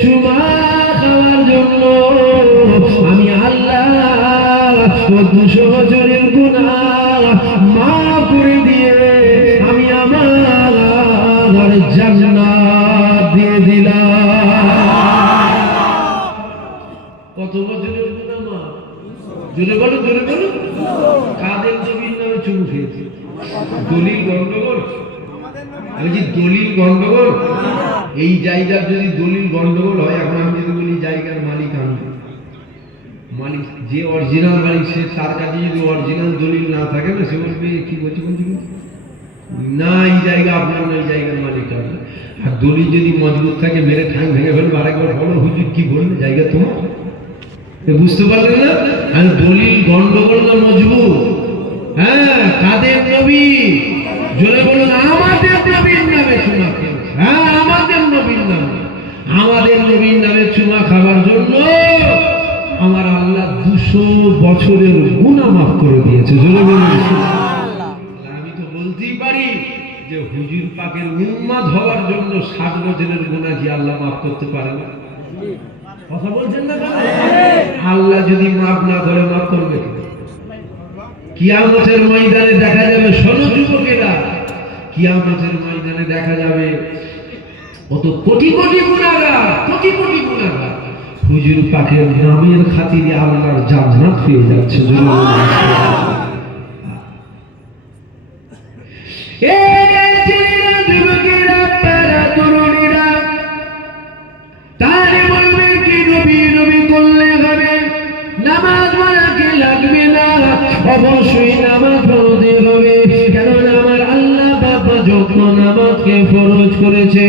চুমা খাওয়ার জন্য আমি আল্লাহ 200 বছরের গুনাহ মাফ করে দিয়ে আমি আমার জান্নাত দিয়ে দিলাম। কত বছরের গুনাহ মাফ? জোরে বলো, জোরে বলো। কাদের নবীর নামে চুমু খেয়েছে? দলিল গন্ডগোল? আমি যে দলিল গন্ডগোল, এই জায়গার যদি দলিল গন্ডগোল হয়, এখন আমি যদি বলি জায়গার মালিক আমি, মালিক যে অরিজিনাল মালিক, সে তার কাছে যদি অরিজিনাল দলিল না থাকে না, সে বলবে কি বলছে না, এই জায়গা আপনার না, এই জায়গার মালিক আপনার। আর দলিল যদি মজবুত থাকে, মেরে ঠাং ভেঙে ফেলবে, আরেকবার বলো হুজুর কি বলবে, জায়গা তোমার। বুঝতে পারলেন না? আর দলিল গন্ডগোল না মজবুত? হ্যাঁ, কাদের নবী? জোরে বলুন, আমাদের নবীর নামে চুমা খেয়েছে। হ্যাঁ, আমাদের নবীর নামে, আমাদের নবীর নামে চুমা খাবার জন্য আমার আল্লাহ 200 বছরের গুনাহ মাফ করে দিয়েছে। জোরে বলুন। আমি তো বলতেই পারি যে হুজুর পাকের উম্মত হওয়ার জন্য 60 বছরের গুনাহ কি আল্লাহ মাফ করতে পারে না? কথা বলছেন না? আল্লাহ যদি মাফ না করে, মাফ করবে কি? কিয়ামতের ময়দানে দেখা যাবে, শোনো যুবকেরা, কিয়ামতের ময়দানে দেখা যাবে কত কোটি কোটি গুনাহগার, কোটি কোটি গুনাহগার হুজুর পাকের নামের খাতিরে আল্লাহর জান্নাত পেয়ে যাচ্ছে। যুবকেরা, পাড়া তরুণীরা, তারে বলবে কি নবী নবী করলে হবে, নামাজ পড়াকে লাগবে না, অবশ্যই নামাজ পড়তে হবে। কেননা আমার আল্লাহ বাবা যখন নামাজকে ফরজ করেছে,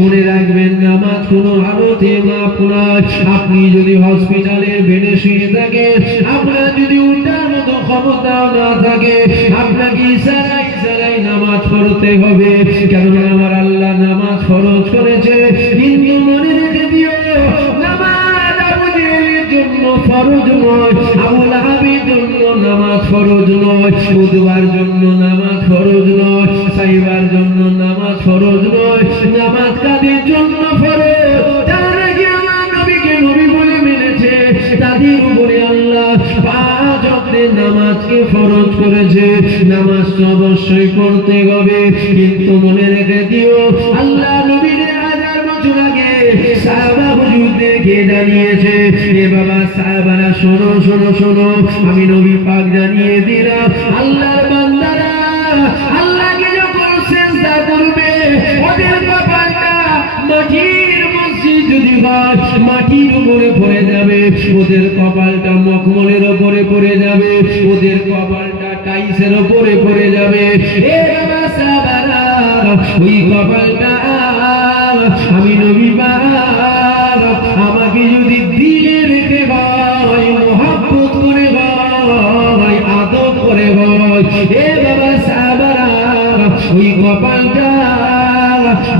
মনে রাখবেন নামাজ কোনো হালতে মাফ নয়। আপনি যদি হসপিটালের বেডে শুয়ে থাকেন, আপনার যদি উঠার মতো ক্ষমতা না থাকে, আপনাকে ইশারায় ইশারায় নামাজ পড়তে হবে। কেননা আমার আল্লাহ নামাজ ফরজ করেছে। কিন্তু মনে রেখে দিও, জন্য ফরজ নয়, আবু লাহাবের জন্য নামাজ ফরজ নয়, উতবার জন্য নামাজ ফরজ নয়, সাইবার জন্য নামাজ ফরজ নয়। নামাজ কাদের জন্য ফরজ? যারা কি আমার নবীকে নবী বলে মেনেছে, তাদের উপরে আল্লাহ 5 ওয়াক্তের নামাজকে ফরজ করেছে। নামাজ তো অবশ্যই পড়তে হবে, কিন্তু মনে রেখে দিও আল্লাহ নবীর 1000 বছর আগে সাহাবা হুজুরদেরকে জানিয়েছে, এ বাবা সাহাবারা শোনো শোনো শোনো, আমি নবী পাক জানিয়ে দিলাম, আল্লাহর বান্দারা আল্লাহকে যখন সিজদা করবে, ওদের কপালটা মাটির মসজিদ যদি হয় মাটির উপরে পড়ে যাবে, ওদের কপালটা মখমলের উপরে পড়ে যাবে, ওদের কপালটা টাইসের উপরে পড়ে যাবে। এ বাবা সাহাবারা, ওই কপালটা আমি নবী পাক আমাকে যদি দিলে রেখে হয়, মোহাব্বত করে হয়, আদর করে হয়, এ বাবা সাহাবারা, ওই কপালটা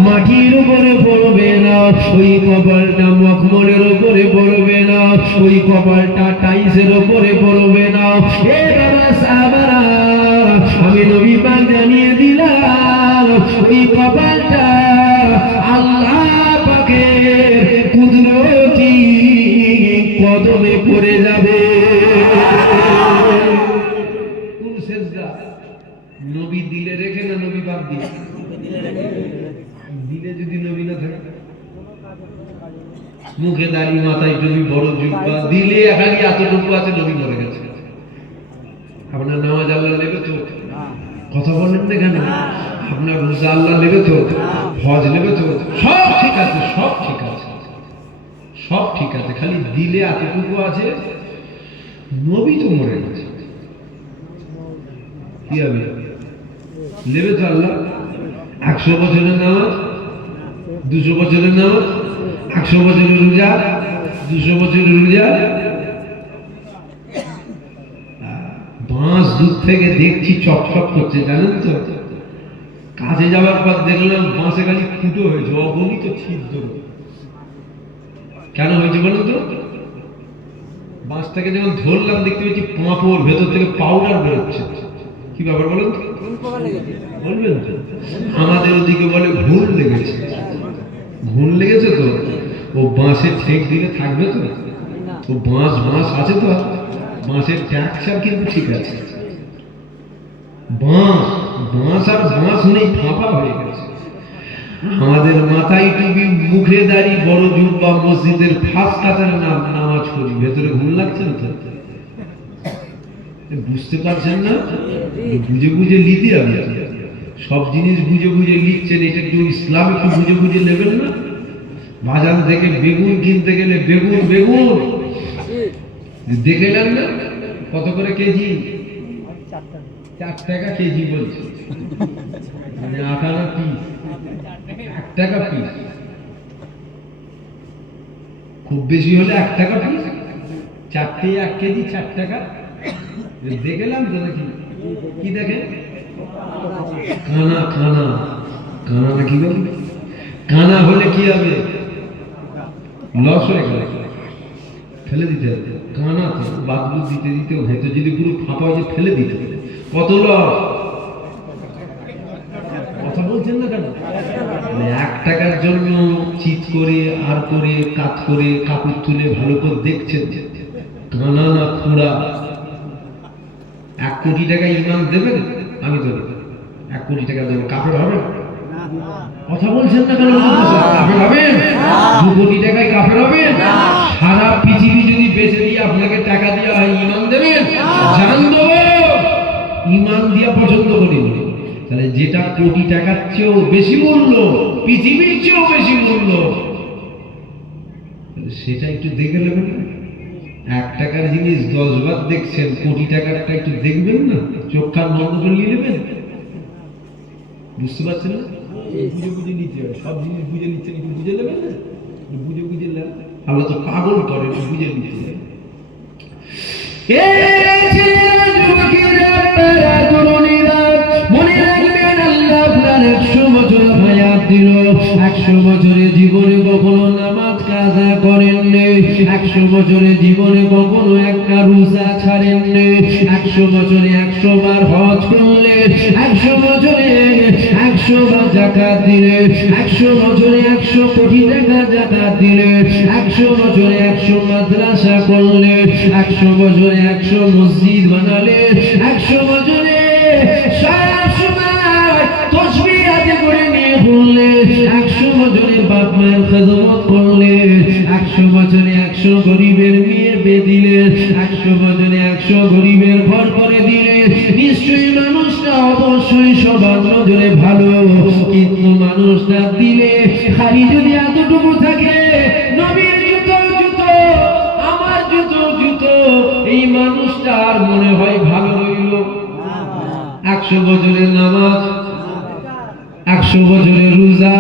মাটির উপরে পড়বে না, ওই কপালটা মখমলের উপরে পড়বে না, ওই কপালটা টাইসের উপরে পড়বে না। এ বাবা সাহাবারা, আমি নবী পাক জানিয়ে দিলাম, ওই কপালটা আল্লাহ পাকের কুদরতি কদমে পড়ে যাবে। কোন সেজদা? নবী দিলে রেখে না নবী পাক দিলে? দিলে যদি নবী না থাকে, মুখে দাড়ি, মাথায় টুপি, বড় জুব্বা, দিলে খালি এতটুকু আছে নবী মরে গেছে। আপনার নামাজ আল্লাহ নেবে তো? কথা বলেন না কেন? আপনার রোজা আল্লাহ নেবে তো? হজ নেবে তো? সব ঠিক আছে, সব ঠিক আছে, সব ঠিক আছে, খালি দিলে এতটুকু আছে, নবী তো মরে গেছে, কি হবে? নেবে তো আল্লাহ? 100 বছরের নামাজ, 200 বছরের নামাজ, 100 বছরের রোজা, 200 বছরের রোজা। বাঁশ দূর থেকে দেখছি চকচক করছে, জানেন তো? কাজে যাওয়ার পর দেখলাম বাঁশে খালি ফুটো হয়েছে, অগণিত ছিদ্র। কেন হয়েছে বলুন তো? বাঁশটাকে যখন ধরলাম দেখতে পেয়েছি পাঁপড়, ভেতর থেকে পাউডার বেরোচ্ছে। কি ব্যাপার বলুন তো? বলবেন তো? আমাদের ওদিকে বলে ঘুণ লেগেছে। ঘুণ লেগেছে তো ও বাঁশে ঠেক দিলে থাকবে তো? ও বাঁশ বাঁশ আছে তো, বাঁশের ট্যাক্সার কিন্তু ঠিক আছে। বাঁশ বাঁশ আর বাঁশ নেই, ফাঁপা হয়ে গেছে। আমাদের মাথায় টুপি, মুখে দাড়ি, বড় জুব্বা, মসজিদের ফার্স্ট কাতারে নামাজ পড়ি, ভেতরে ঘুম লাগছে না তো? বুঝতে পারছেন না? বুঝে বুঝে লিতে হবে, সব জিনিস বুঝে বুঝে লিখছেন, এটা একটু ইসলাম একটু বুঝে বুঝে নেবেন না? বাজার থেকে বেগুন কিনতে গেলে বেগুন বেগুন দেখে নেন না কত করে কেজি? 4 টাকা কেজি বলছে, মানে 8 আনা পিস, 1 টাকা পিস, খুব বেশি হলে 1 টাকা পিস, 4টে 1 কেজি, 4 টাকা। দেখলাম তো নাকি? কি দেখে? কানা কানা কানা না, কি বলি? কানা হলে কি হবে? লস হয়ে গেল, ফেলে দিতে হবে। কানা তো বাদলু দিতে দিতে ভেতর যদি পুরো ফাঁপা হয়ে ফেলে দিতে হবে, কত লস। কথা বলছেন না কেন? 1 টাকার জন্য চিৎ করে আর করে কাজ করে কাপড় তুলে ভালো করে দেখছেন, কানা না খোঁড়া। 1 কোটি টাকা ইমাম দেবেন? আমি তো 1 কোটি টাকা দেবো, কাপড় হবে? কথা বলছেন না কেন? কাফের হবেন? 2 কোটি টাকায় কাফের হবেন? সারা পৃথিবী যদি বেচে দিয়ে আপনাকে টাকা দেওয়া হয়, ইমান দেবেন? জান দেবো, ইমান দিয়া পছন্দ করি। তাহলে যেটা কোটি টাকার চেয়েও বেশি মূল্য, পৃথিবীর চেয়েও বেশি মূল্য, সেটা একটু দেখে নেবেন। 1 টাকার জিনিস 10 বার দেখছেন, কোটি টাকারটা একটু দেখবেন না? চোখ কান বন্ধ করে নিয়ে নেবেন। বুঝতে পারছেন না? বুঝে বুঝে নিতে হবে, সব জিনিস বুঝে নিচ্ছেন, একটু বুঝে নেবেন না? বুঝে বুঝে নেন, আল্লাহ তো পাগল করে, বুঝে নিতে হবে। মনে রাখবেন, আল্লাহ আপনার 100 বছর হায়াত দিল, 100 বছরের জীবনে কখনো নামাজ কাজা করেননি। 100 বছরে জীবনে কখনো একটা রোজা ছাড়েননি, 100 বছরে 100 বার হজ করলে, 100 বছরে 100 বার যাকাত দিলে, 100 বছরে 100 কোটি টাকা যাকাত দিলে, 100 বছরে 100 মাদ্রাসা করলে, 100 বছরে 100 মসজিদ বানালে, 100 বছরে সব সময় তসবিহ হাতে করে নিয়ে ঘুরলে, 100 বছরে বাপ মায়ের খেদমত করলে, 100 বছরে 100 গরিবের মেয়ে বিয়ে দিলে, 100 বছরে 100 গরিবের ঘর করে দিলে, নিশ্চয়ই মানুষটা অবশ্যই সবার নজরে ভালো। কিন্তু মানুষটা দিলে খালি যদি এতটুকু থাকে, নবীর জুতো আমার জুতো, এই মানুষটার মনে হয় ভালো হইল। 100 বছরের নামাজ, 100 বছরের রোজা,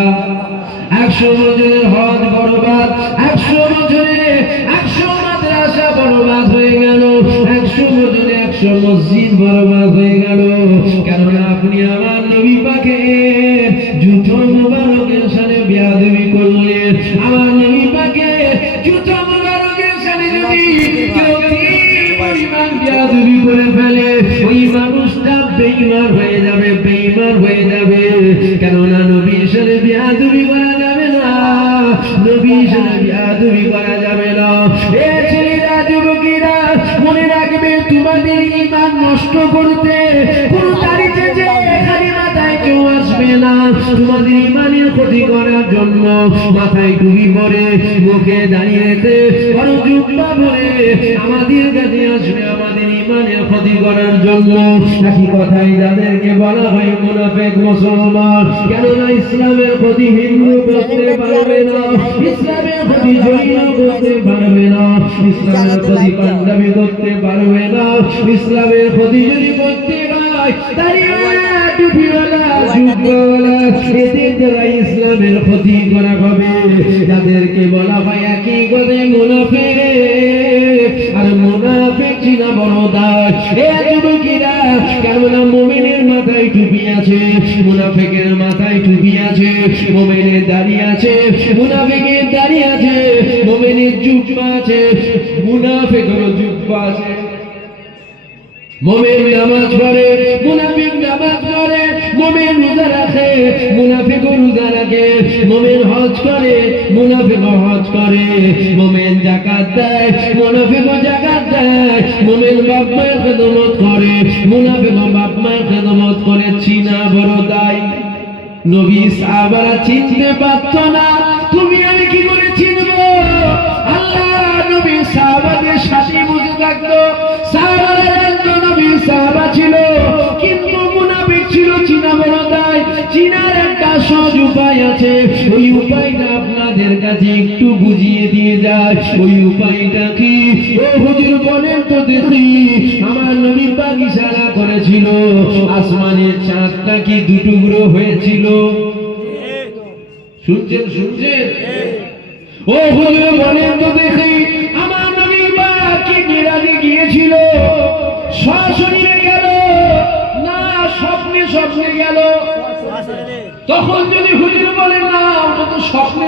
100 বছরের হজ বরবাদ, 100 বছরে 100 মাদ্রাসা বরবাদ হয়ে গেল, 100 বছরে 100 মসজিদ বরবাদ হয়ে গেল। কেননা আপনি আমার নবী পাকের জুতো মুবারকের সাথে বেয়াদবি করলেন। আমার নবী পাকের জুতো মুবারকের সাথে যদি কেউ পরিমাণ বেয়াদবি করে ফেলে, ওই মানুষটা বেঈমান হয়ে যাবে, বেঈমান হয়ে যাবে। কেননা নবীর সাথে বেয়াদবি করা যাবে না, নবীর সাথে বেয়াদবি করা যাবে না। এ ছেলেরা, যুবকেরা, মনে রাখবে তোমাদের ঈমান নষ্ট করতে কোন তারিখে যে খালি মাথায় কেউ আসবে না। তোমাদের ঈমানের ক্ষতি করার জন্য মাথায় টুপি পরে, মুখে দাঁড়িয়ে রেখে বড় জুব্বা পরে আমাদের কাছে আসবে আমাদের ঈমানের ক্ষতি করার জন্য। একই কথাই যাদেরকে বলা হয় মুনাফিক মুসলমান। কেননা ইসলামের ক্ষতি হিন্দু করতে পারবে না, ইসলামের ক্ষতি জৈন করতে পারবে না, ইসলামের ক্ষতি পাঞ্জাবি করতে পারবে না। ইসলামের ক্ষতি যদি করতে হয় দাড়িওয়ালা, টুপিওয়ালা, জুব্বাওয়ালা, এদের দ্বারা ইসলামের ক্ষতি করা হবে। যাদেরকে বলা হয় একই কথায় মুনাফিক, আর মুনাফিক চিনা বড় দায়। এ যুবকেরা, কেননা মুমিনের মাথায় টুপি আছে, মুনাফিকের মাথায় টুপি আছে, মুমিনের দাড়ি আছে, মুনাফিকের দাড়ি আছে, মুমিনের জুব্বা আছে, মুনাফিকেরও জুব্বা আছে। মুমিন নামাজ পড়ে, মুনাফিক নামাজ পড়ে, মুমিন রোজা রাখে, মুনাফিক রোজা রাখে, মুমিন হজ করে, মুনাফিক হজ করে, মুমিন যাকাত দেয়, মুনাফিক যাকাত দেয়, মুমিন বাপ মায়ের খেদমত করে, মুনাফিক বাপ মায়ের খেদমত করে। চিনা বড় দায়। নবী সাহাবারা চিনতে পারত না, তুমি আমি কি করে চিনবো? আল্লাহ নবী সাহাবাদের সাথে বসে থাকতো, সাহাবারা জানতো নবী সাহাবা ছিল, কিন্তু মুনাফিক ছিল। চিনা বড় দায়। চিনার একটা সহজ উপায় আছে, ওই উপায়টা আপনাদের কাছে একটু বুঝিয়ে দিয়ে যায়। ওই উপায়টা কি? ও হুজুর বলেন তো দেখি। আমার নবী পাক ইশারা করেছিল, আসমানের চাঁদটা কি দুটুকরো হয়েছিল? শুনছেন? ও হুজুর বলেন তো দেখি, আমার নবী পাক কি মিরাজে গিয়েছিল? সশরীরে গেল না স্বপ্নে গেল? তখন যদি হুজুর বলেন না, ওটা তো স্বপ্নে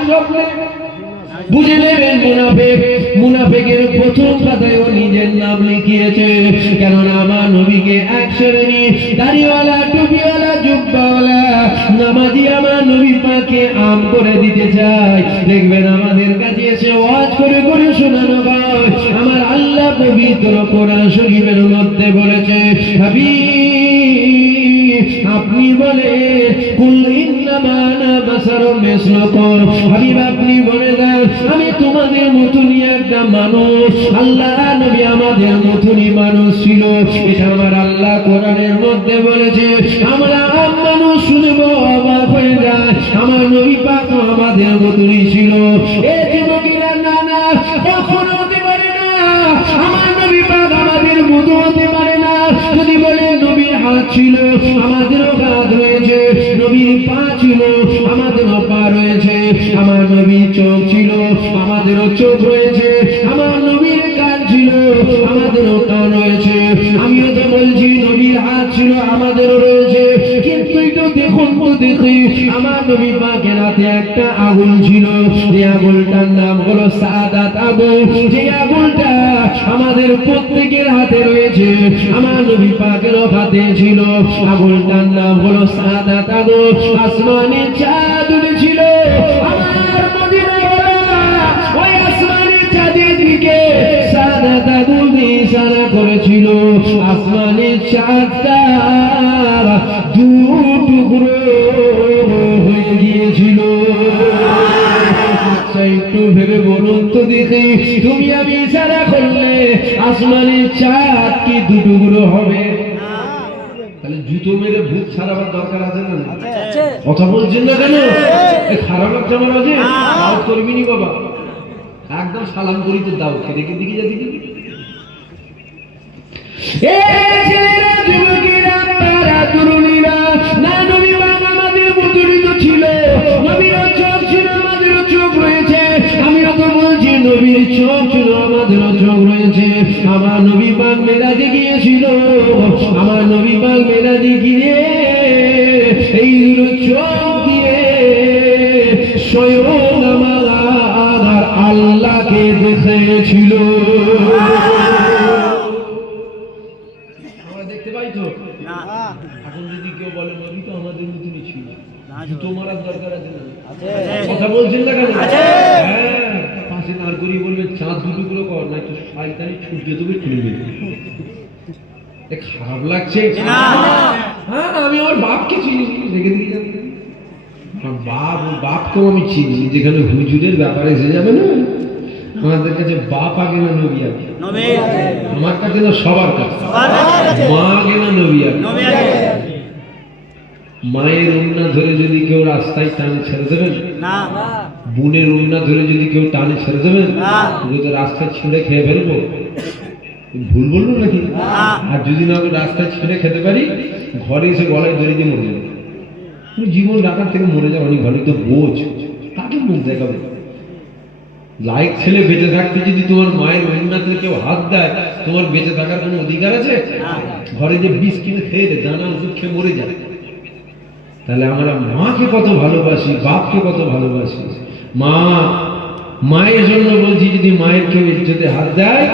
বুঝে নেবেন মুনাফিক। মুনাফিকের প্রথম কথায় ও নিজের নাম লিখিয়েছে। কেননা আমার নবীকে এক শ্রেণী দাড়িওয়ালা, টুপিওয়ালা, জুব্বাওয়ালা, নামাজি আমার নবী পাকে আম করে দিতে চায়। দেখবেন আমাদের কাছে এসে ওয়াজ করে করে শোনানো হয়। আমার আল্লাহ পবিত্র কোরআন শরীফের মধ্যে বলেছে, হাবিব আপনি বলে, কুল ইন্নামা আনা বাশারুম মিসলুকুম, হাবিব আপনি বলে দেন আমি তোমাদের মতনই একটা মানুষ। আল্লাহ নবী আমাদের মতনই মানুষ ছিল। এটা আমার আল্লাহ কোরআনের মধ্যে বলেছে। আমরা মানুষ শুনবো অবাক হয়ে যায়, আমার নবী পাক আমাদের মতনই ছিল। এই যুবকেরা, না না, কখনো হতে পারে না, আমার নবী পাক আমাদের মতো হতে পারে না। যদি বলেন নবীর হাত ছিল, আমাদেরও হাত রয়েছে, নবীর পা ছিল, আমাদেরও পা রয়েছে, আমার নবীর চোখ ছিল, আমাদেরও চোখ রয়েছে, আমার নবীর কান ছিল, আমাদেরও কান রয়েছে। আমিও তো বলছি নবীর হাত ছিল, আমাদেরও রয়েছে, কিন্তু একটু দেখুন তো দেখি আমার নবী পাকের হাতে একটা আগুন ছিল, যে আগুনটার নাম হলো সাদাত আগুন। যে আগুনটা আমাদের প্রত্যেকের হাতে রয়েছে, আমার নবী পাকের হাতে ছিল। আগুনটার নাম হলো সাদাত আগুন। আসমানে চাঁদ উঠেছিল, আমার মদিনাওয়ালা ওই আসমানে চাঁদের দিকে সাদাত আগুন দিয়ে ইশারা করেছিল। আসমানের চাঁদটা দু টুকরো হয়ে গিয়েছিল। একটু ভেবে বলুন তো দেখি, তুমি আমি ইশারা করলে আসমানের চাঁদ কি দু টুকরো হবে? তাহলে জুতো মেরে ভূত ছাড়াবার দরকার আছে না? কথা বলছেন না কেন? খারাপ লাগছে আমার আজ আউট করবি নি বাবা, একদম সালাম করি তো দাও, খেতে দিকে যা দিকে। নবীর চোখ ছিল, আমাদেরও চোখ রয়েছে। আমার নবী পাক মেরাজে গিয়েছিল, আমার নবী পাক মেরাজে গিয়ে এই দুটো চোখ দিয়ে স্বয়ং আমার আল্লাহকে দেখেছিল। আমরা দেখতে পাই তো না? এখন যদি কেউ বলে নবী তো আমাদের মতনই ছিল, জুতো মারার দরকার আছে না? কথা বলছেন না কেন? পাশে দাঁড় করিয়ে বলবেন চাঁদ দু টুকরো কর, না তো শয়তানি ছুটে দেবে খুলে দেবে। খারাপ লাগছে? হ্যাঁ, আমি আমার বাপকে চিনি, রেখে দিয়ে যাবেন। বাপকেও আমি চিনি। যেখানে হুজুরের ব্যাপারে এসে যাবে না, আমাদের কাছে বাপ আগে না নবী আগে? আমার কাছে না সবার কাছে মা আগে না নবী আগে? মায়ের ওড়না ধরে যদি কেউ রাস্তায় টানে ছেড়ে দেবেন না, বোনের ওড়না ধরে যদি কেউ টানে ছেড়ে দেবেন, তো রাস্তায় ছিঁড়ে খেয়ে ফেলবো, ভুল বলবো নাকি? আর যদি না রাস্তায় ছিঁড়ে খেতে পারি, ঘরে এসে গলায় ধরে দিয়ে মরে যাবে। জীবন রাখার থেকে মরে যাওয়া অনেক ভালো। তো বোঝ, কাকে মুখ দেখাবে? লাইক ছেলে বেঁচে থাকতে যদি তোমার মায়ের ওড়নাতে কেউ হাত দেয়, তোমার বেঁচে থাকার কোনো অধিকার আছে? ঘরে যে বিষ কিনে খেয়ে দেয়, দানা ওষুধ খেয়ে মরে যায়। তাহলে আমরা মাকে কত ভালোবাসি, বাপকে কত ভালোবাসি। মায়ের জন্য বলছি, যদি মায়ের কেউ ইজ্জতে হাত দেয়,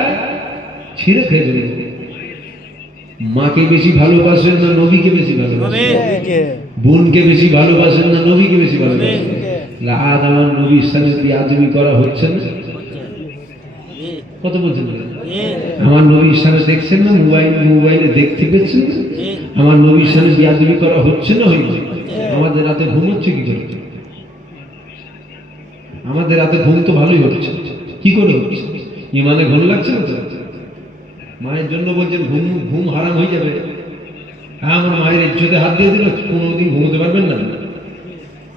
ছিঁড়ে খেয়ে ফেলে। মাকে বেশি ভালোবাসেন না নবীকে বেশি ভালোবাসেন? বোনকে বেশি ভালোবাসেন না নবীকে বেশি ভালোবাসেন? আজ আমার নবীর সাথে বেয়াদবি করা হচ্ছে না? কত বলছেন? আমার নবীর সাথে দেখছেন না? মোবাইলে দেখতে পেয়েছেন? আমার নবীর সাথে বেয়াদবি করা হচ্ছে না? হইছে। আমাদের রাতে ঘুম হচ্ছে কি করে? আমাদের রাতে ঘুম তো ভালোই হচ্ছে, কি করে হচ্ছে? ইমানে ঘুম লাগছে না তো? মায়ের জন্য বলছেন ঘুম হারাম হয়ে যাবে। আমার মায়ের ইজ্জতে হাত দিয়ে দিল, কোনোদিন ঘুমোতে পারবেন না।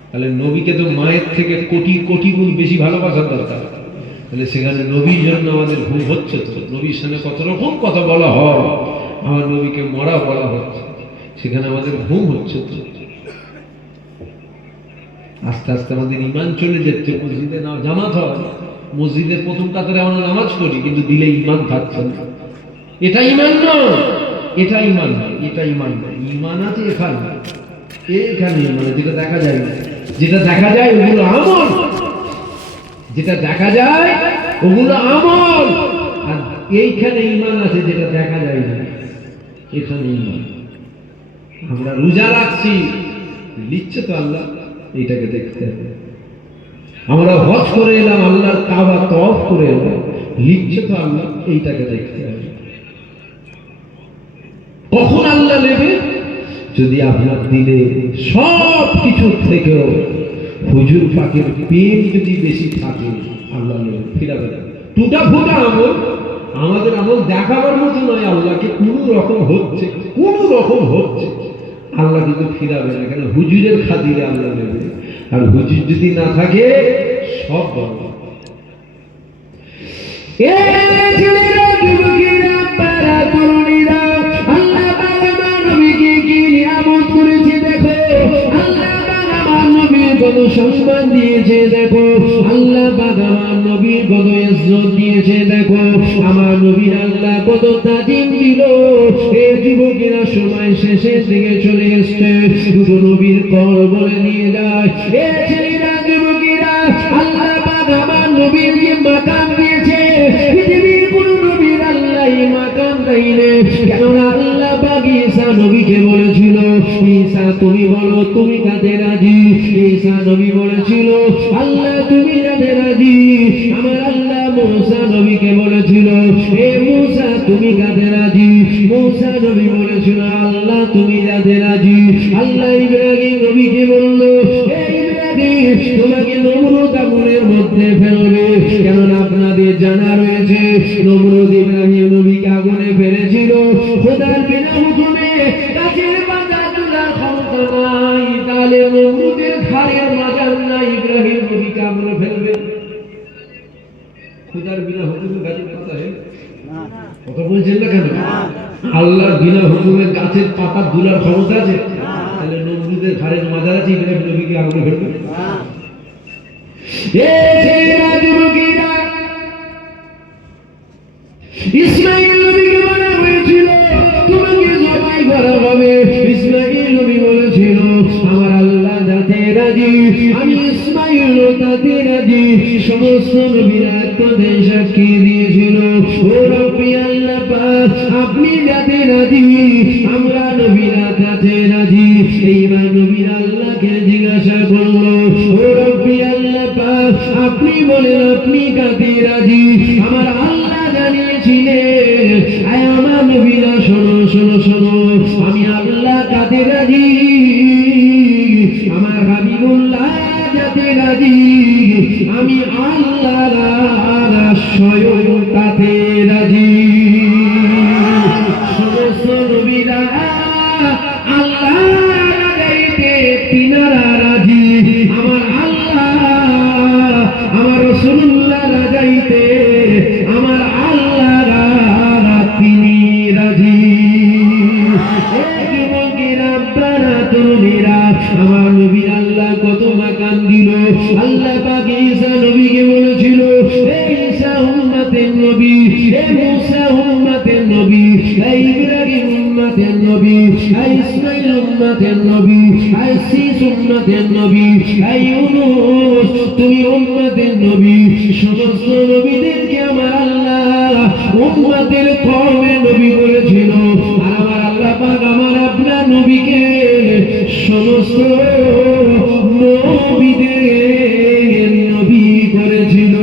তাহলে নবীকে তো মায়ের থেকে কোটি কোটি গুণ বেশি ভালোবাসার দরকার। তাহলে সেখানে নবীর জন্য আমাদের ঘুম হচ্ছে তো? নবীর সামনে কত রকম কথা বলা হয়, আমার নবীকে মরা বলা হচ্ছে, সেখানে আমাদের ঘুম হচ্ছে তো? আস্তে আস্তে আমাদের ইমান চলে যাচ্ছে। মসজিদে না জামাত হয়, মসজিদের প্রথম কাতারে আমরা নামাজ পড়ি, কিন্তু দিলে ইমান থাকছে না। এটা ইমান নয়, এটা ইমান নয়, এটা ইমান নয়। ইমান আছে এখানে, এইখানে মানে যেটা দেখা যায় না। যেটা দেখা যায় ওগুলো আমল, যেটা দেখা যায় ওগুলো আমল। আর এইখানে ইমান আছে, যেটা দেখা যায় না, এখানে ইমান। আমরা রোজা রাখছি, লিখছে তো আল্লাহ, এইটাকে দেখতে হবে। আমরা হজ করে এলাম, আল্লাহর কাবা তওয়াফ করে এলাম, লিখছে তো আল্লাহ, এইটাকে দেখতে হবে। কখন আল্লাহ নেবে? যদি আপনার দিলে সব কিছু থেকেও হুজুর পাকের প্রেম যদি বেশি থাকে, আল্লাহ নেবে, ফিরাবে না। টুটা ফুটা আমল, আমাদের আমল দেখাবার মতো নয় আল্লাহকে, কোনো রকম হচ্ছে, কোনো রকম হচ্ছে, আল্লাহ কিন্তু ফিরাবে না। কেন? হুজুরের খাতিরে আল্লাহ নেবে। আর হুজুর যদি না থাকে, সব বন্ধ। কত সম্মান দিয়েছে দেখো, আল্লাহ পাক আমার নবীর কত ইজ্জত দিয়েছে। দেখো আমার নবীর আল্লাহ কত তাজিম দিল। এই যুবকেরা সময় শেষের দিকে চলে এসছে, দুটো নবীর কল বলে নিয়ে যায়। এ ছেলেরা, যুবকেরা, আল্লাহ পাক আমার নবীর যে মাকাম দিয়েছে, পৃথিবীর কোন নবীর আল্লাহ এই মাকাম দেয়নি। কেননা আল্লাহ পাক ঈসা নবীকে বলেছিল, ঈসা তুমি বলো তুমি কাতে রাজি। ঈসা নবী বলেছিল, আল্লাহ তুমি যাতে রাজি। আমার আল্লাহ মুসা নবীকে বলেছিল, হে মুসা তুমি কাতে রাজি। মুসা নবী বলেছিল, আল্লাহ তুমি যাতে রাজি। আল্লাহ ইব্রাহিম নবীকে বলল, হে ইব্রাহিম তোমাকে নমরুদ আগুনের মধ্যে ফেলবে। কেননা আপনাদের জানা রয়েছে নমরুদ ইব্রাহিম নবীকে আগুনে ফেলেছিল খোদার বিনা হুকুমে। গাছের পাতা তোলার ক্ষমতা নাই, তাহলে নমরুদের ঘাড়ের মাজার নাই, ইব্রাহিম নবীকে আগুনে ফেলবে খোদার বিনা হুকুমে? গাছের পাতা কথা বলছেন না কেন? আল্লাহর বিনা হুকুমে গাছের পাতা তোলার ক্ষমতা আছে? তাহলে নমরুদের ঘাড়ের মাজার আছে, ইব্রাহিম নবীকে আগুনে ফেলবে? ইসমাইল নবীকে বলা হয়েছিল তোমাকে জবাই করা হবে। ইসমাইল নবী বলেছিল, আমার আল্লাহ যাতে রাজি, আমি ইসমাইল তাতে রাজি। সমস্ত নবীরা আত্মদের সাক্ষী দিয়েছিল, ও রব্বি আল্লাহ পাক আপনি যাতে রাজি, আমরা নবীরা তাতে রাজি। এইবার নবীরা আল্লাহকে জিজ্ঞাসা করলো, ও রব্বি আল্লাহ পাক আপনি বলেন আপনি কাতে রাজি। আমার আল্লাহ জানিয়েছিলেন, আয় আমার নবীরা শোনো শোনো শোনো, আমি আল্লাহ কাতে রাজি, আমার হাবিবুল্লাহ যাতে রাজি, আমি আল্লাহ স্বয়ং তাতে রাজি। সমস্ত নবীরা আল্লাহ রাজাইতে তিনারা রাজি, আমার আল্লাহ আমার রাসূলুল্লাহ রাজাইতে আমার আল্লাহ তিনি রাজি। তরুণীরা, আমার নবীর আল্লাহ কত মাকাম দিল। আল্লাহ পাক ঈসা নবীকে বলেছিল, হে ঈসা উম্মতের নবী, হে মুসা উম্মতের নবী, হে ইব্রাহিম উম্মতের নবী, হে ইসমাঈল উম্মতের নবী, হে ঈসা উম্মতের নবী, হে ইউনূস তুমি উম্মতের নবী। সমস্ত নবীদেরকে আমার আল্লাহ উম্মতের কওমে নবী বলেছিল। আর আমার আল্লাহ পাক আমার আপনার নবীকে সমস্ত নবীদের নবী করেছিল।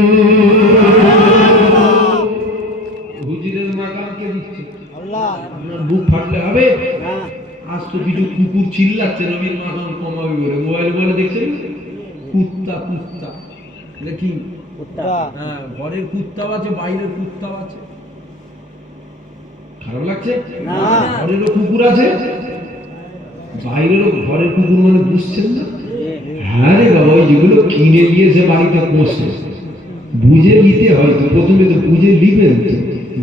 হুজুরের মাকামকে দিচ্ছে আল্লাহ। আপনার বুক ফাটলে হবে? আজ তো কিছু কুকুর চিল্লাচ্ছে নবীর মাকাম কমাবে বলে, মোবাইল বলে দেখছেন, কুত্তা কুত্তা দেখি কুত্তা, হ্যাঁ ঘরের কুত্তাও আছে বাইরের কুত্তাও আছে। খারাপ লাগছে না? ঘরেরও কুকুর আছে বাইরেরও। ঘরের কুকুর মানে বুঝছেন না? হ্যাঁ রে বাবা, ওই যেগুলো কিনে নিয়েছে বাড়িতে পোষে, বুঝে নিতে হয় তো, প্রথমে তো বুঝে নিবেন তো।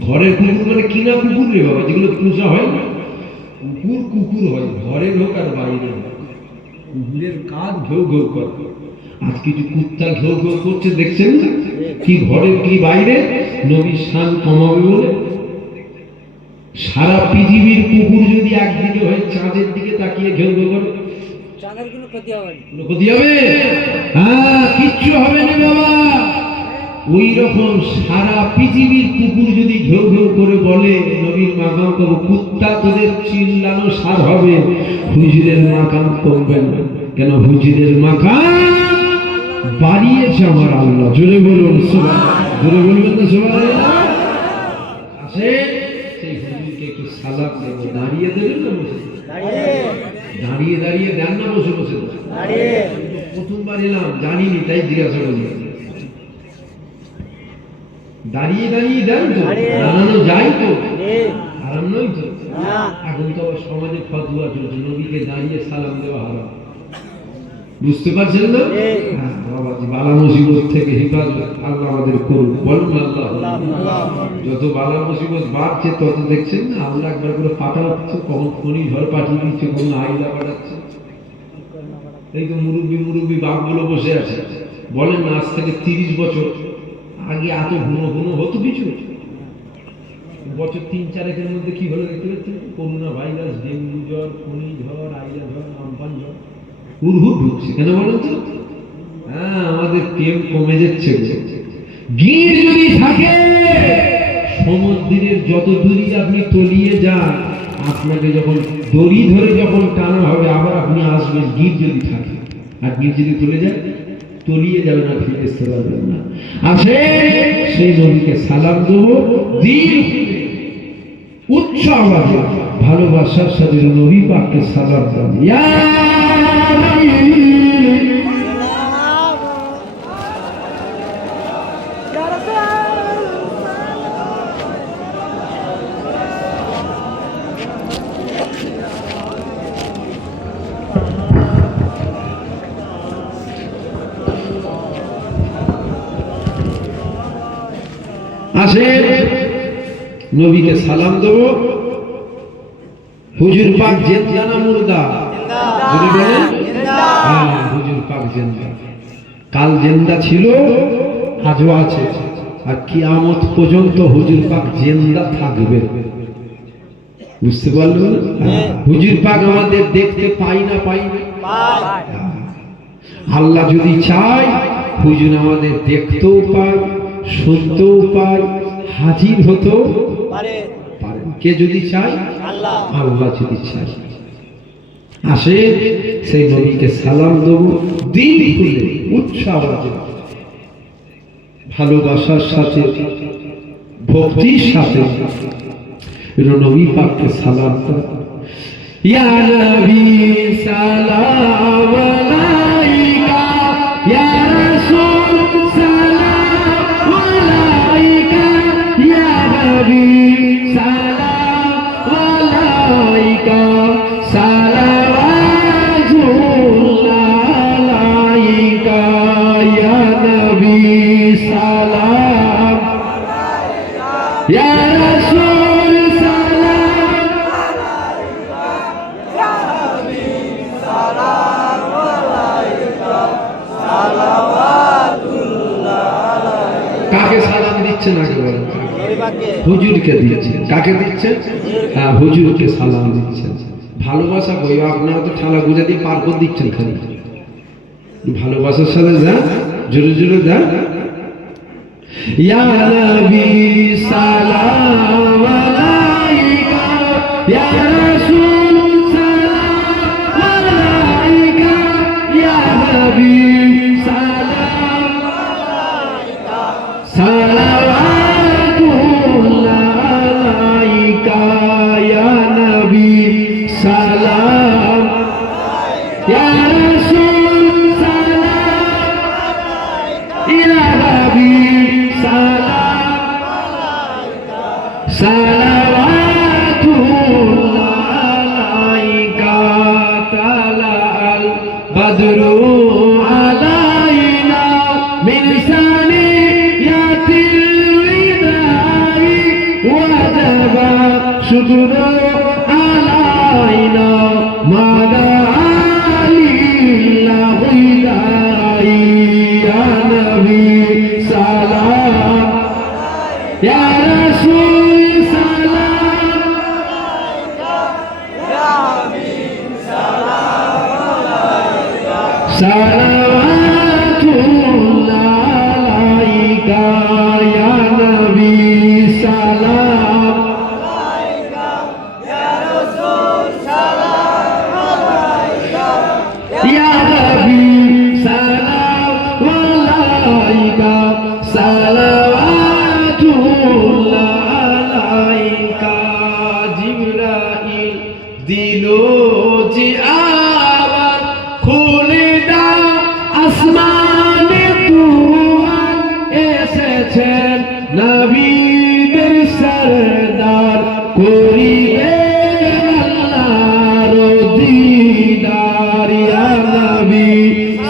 ঘরের কুকুর মানে কিনা কুকুর রে বাবা, যেগুলো পোষা হয় না। কুকুর কুকুর হয়, ঘরের হোক আর বাইরের হোক। কুকুরের কাজ ঘেউ ঘেউ করে। আজ কিছু কুত্তা ঘেউ ঘেউ করছে দেখছেন না? কি ঘরে কি বাইরে, নবীর শান কমাবে বলে। সারা পৃথিবীর কুকুর যদি একদিকে হয়ে চাঁদের দিকে তাকিয়ে ঘেউ ঘেউ করে, চাঁদের কোনো ক্ষতি হবে? ক্ষতি হবে? হ্যাঁ, কিচ্ছু হবে না বাবা। ওই রকম সারা পৃথিবীর কুকুর যদি ঘেউ ঘেউ করে বলে নবীর মাকাম করবো, কুত্তা তোদের চিল্লানো সার হবে, হুজুরের মাকাম করবেন না। কেন? হুজুরের মাকাম বাড়িয়েছে আমার আল্লাহ। জোরে বলুন সুবহানাল্লাহ। জোরে বলবেন না সুবহানাল্লাহ? আসে সেই হুজুরকে একটু সালাম দেব। দাঁড়িয়ে দেবেন না বসে? দাঁড়িয়ে দাঁড়িয়ে দেন না বসে বসে? প্রথমবার এলাম, জানিনি তাই জিজ্ঞাসা করি। দাঁড়িয়ে দাঁড়িয়ে দেন তো, দাঁড়ানো যায় তো? হারাম নয় তো? এখন তো সমাজে ফতোয়া চলছে নবীকে দাঁড়িয়ে সালাম দেওয়া হারাম। বুঝতে পারছেন না? বাবাজি, বালা মুসিবত থেকে হেফাজত আল্লাহ আমাদের করুন। বলুন আল্লাহ। যত বালা মুসিবত বাড়ছে তত দেখছেন না আল্লাহ একবার করে পাঠাচ্ছে, কখন ফণি ঝড় পাঠিয়ে দিচ্ছে, কখন আইলা পাঠাচ্ছে। এই তো মুরব্বী মুরব্বী বাপগুলো বসে আছে, বলেন না আজ থেকে 30 বছর আগে এত ঘন ঘন হতো কিছু, বছর ৩-৪ মধ্যে কি হলো দেখতে পাচ্ছেন? করোনা ভাইরাস, ডেঙ্গু জ্বর, ফণী ঝড়, আইলা ঝড়, আমফান ঝড় হুড়হুড় ঢুকছে। কেন বলেন তো? হ্যাঁ, আমাদের প্রেম কমে যাচ্ছে। গির যদি থাকে সমুদ্রের যত দূরই আপনি তলিয়ে যান, আপনাকে যখন দড়ি ধরে যখন টানা হবে আবার আপনি আসবেন, গির যদি থাকে। আর গির যদি চলে যায় তলিয়ে যাবে না, ফিরে আসতে পারবেন না। আসে সেই নবীকে সালাম দেবো, দিল উচ্চ আওয়াজে ভালোবাসার সাথে নবী পাককে সালাম দেবো। ইয়া আসে নবীকে সালাম দেবো। হুজুর পাক জিন্দা না মুর্দা? হুজুর পাক জিন্দা। কাল জিন্দা ছিল, আজও আছে, আর কিয়ামত পর্যন্ত হুজুর পাক জিন্দা থাকবে। বুঝতে পারলেন? হুজুর পাক আমাদের দেখতে পাই না? পাই না? আল্লাহ যদি চায় হুজুর আমাদের দেখতেও পায়, শুনতেও পায়, হাজির হতেও পারে। কে যদি চায়? আল্লাহ যদি চায়। আসে সেই নবীকে সালাম দেব, দিল খুলে উচ্চ আওয়াজে ভালোবাসার সাথে ভক্তির সাথে নবী পাককে সালাম দেব। ইয়া নবী সালাম আলাইকা, ইয়া রাসূল সালাম আলাইকা, ইয়া নবী সালাম আলাইকা, সালাওয়াতুল্লাহ আলাইকা, ইয়া নবী সালাম আলাইকা, ইয়া রাসূল সালাম আলাইকা, ইয়া নবী সালাম আলাইকা, সালাওয়াতুল্লাহ আলাইকা। কাকে সালাম দিচ্ছেন আগে বলেন? হুজুরকে দিচ্ছেন। কাকে দিচ্ছেন? হ্যাঁ, হুজুরকে সালাম দিচ্ছেন। ভালোবাসা বই আপনারা তো ঠালা গুজা দিয়ে পার করে দিচ্ছেন খালি। ভালোবাসার সাথে যান, জোরে জোরে যান। ইয়া নবী সালাম আলাইকা, ইয়া রাসূল সালাম আলাইকা, ইয়া নবী সালাম আলাইকা, সালাওয়াতুল্লাহ আলাইকা, ইয়া নবী সালাম আলাইকা, ইয়া রাসূল সালাম আলাইকা, ইয়া নবী সালাম আলাইকা, সালাওয়াতুল্লাহ আলাইকা। তালাল বদরু আলাইনা মিন সানিয়াতিল বিদাই, ওয়াজাবা শুকরু আলাইনা মাদা আলিল্লাহ ইদাই, ইয়া নবী সালাম আলাইকা, ইয়া রাসূল সালাম আলাইকা, ইয়া নবী সালাম আলাইকা, সালাওয়াতুল্লাহ আলাইকা, ইয়া নবী সালাম আলাইকা, ইয়া রাসূল সালাম আলাইকা, ইয়া নবী সালাম আলাইকা, সালাওয়াতুল্লাহ আলাইকা। জিবরাইল দিলো যে আবার খুলে দাও আসমানে তুয়ার, এসেছেন নবীদের সরদার, করিবেন আল্লাহর দিদার, ইয়া নবী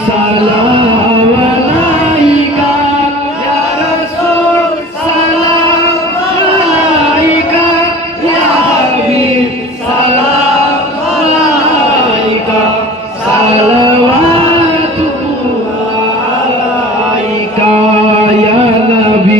সালাম আলাইকা, ইয়া রাসূল সালাম আলাইকা, ইয়া হাবিব সালাম আলাইকা, সালাওয়াতুল্লাহ আলাইকা, ইয়া নবী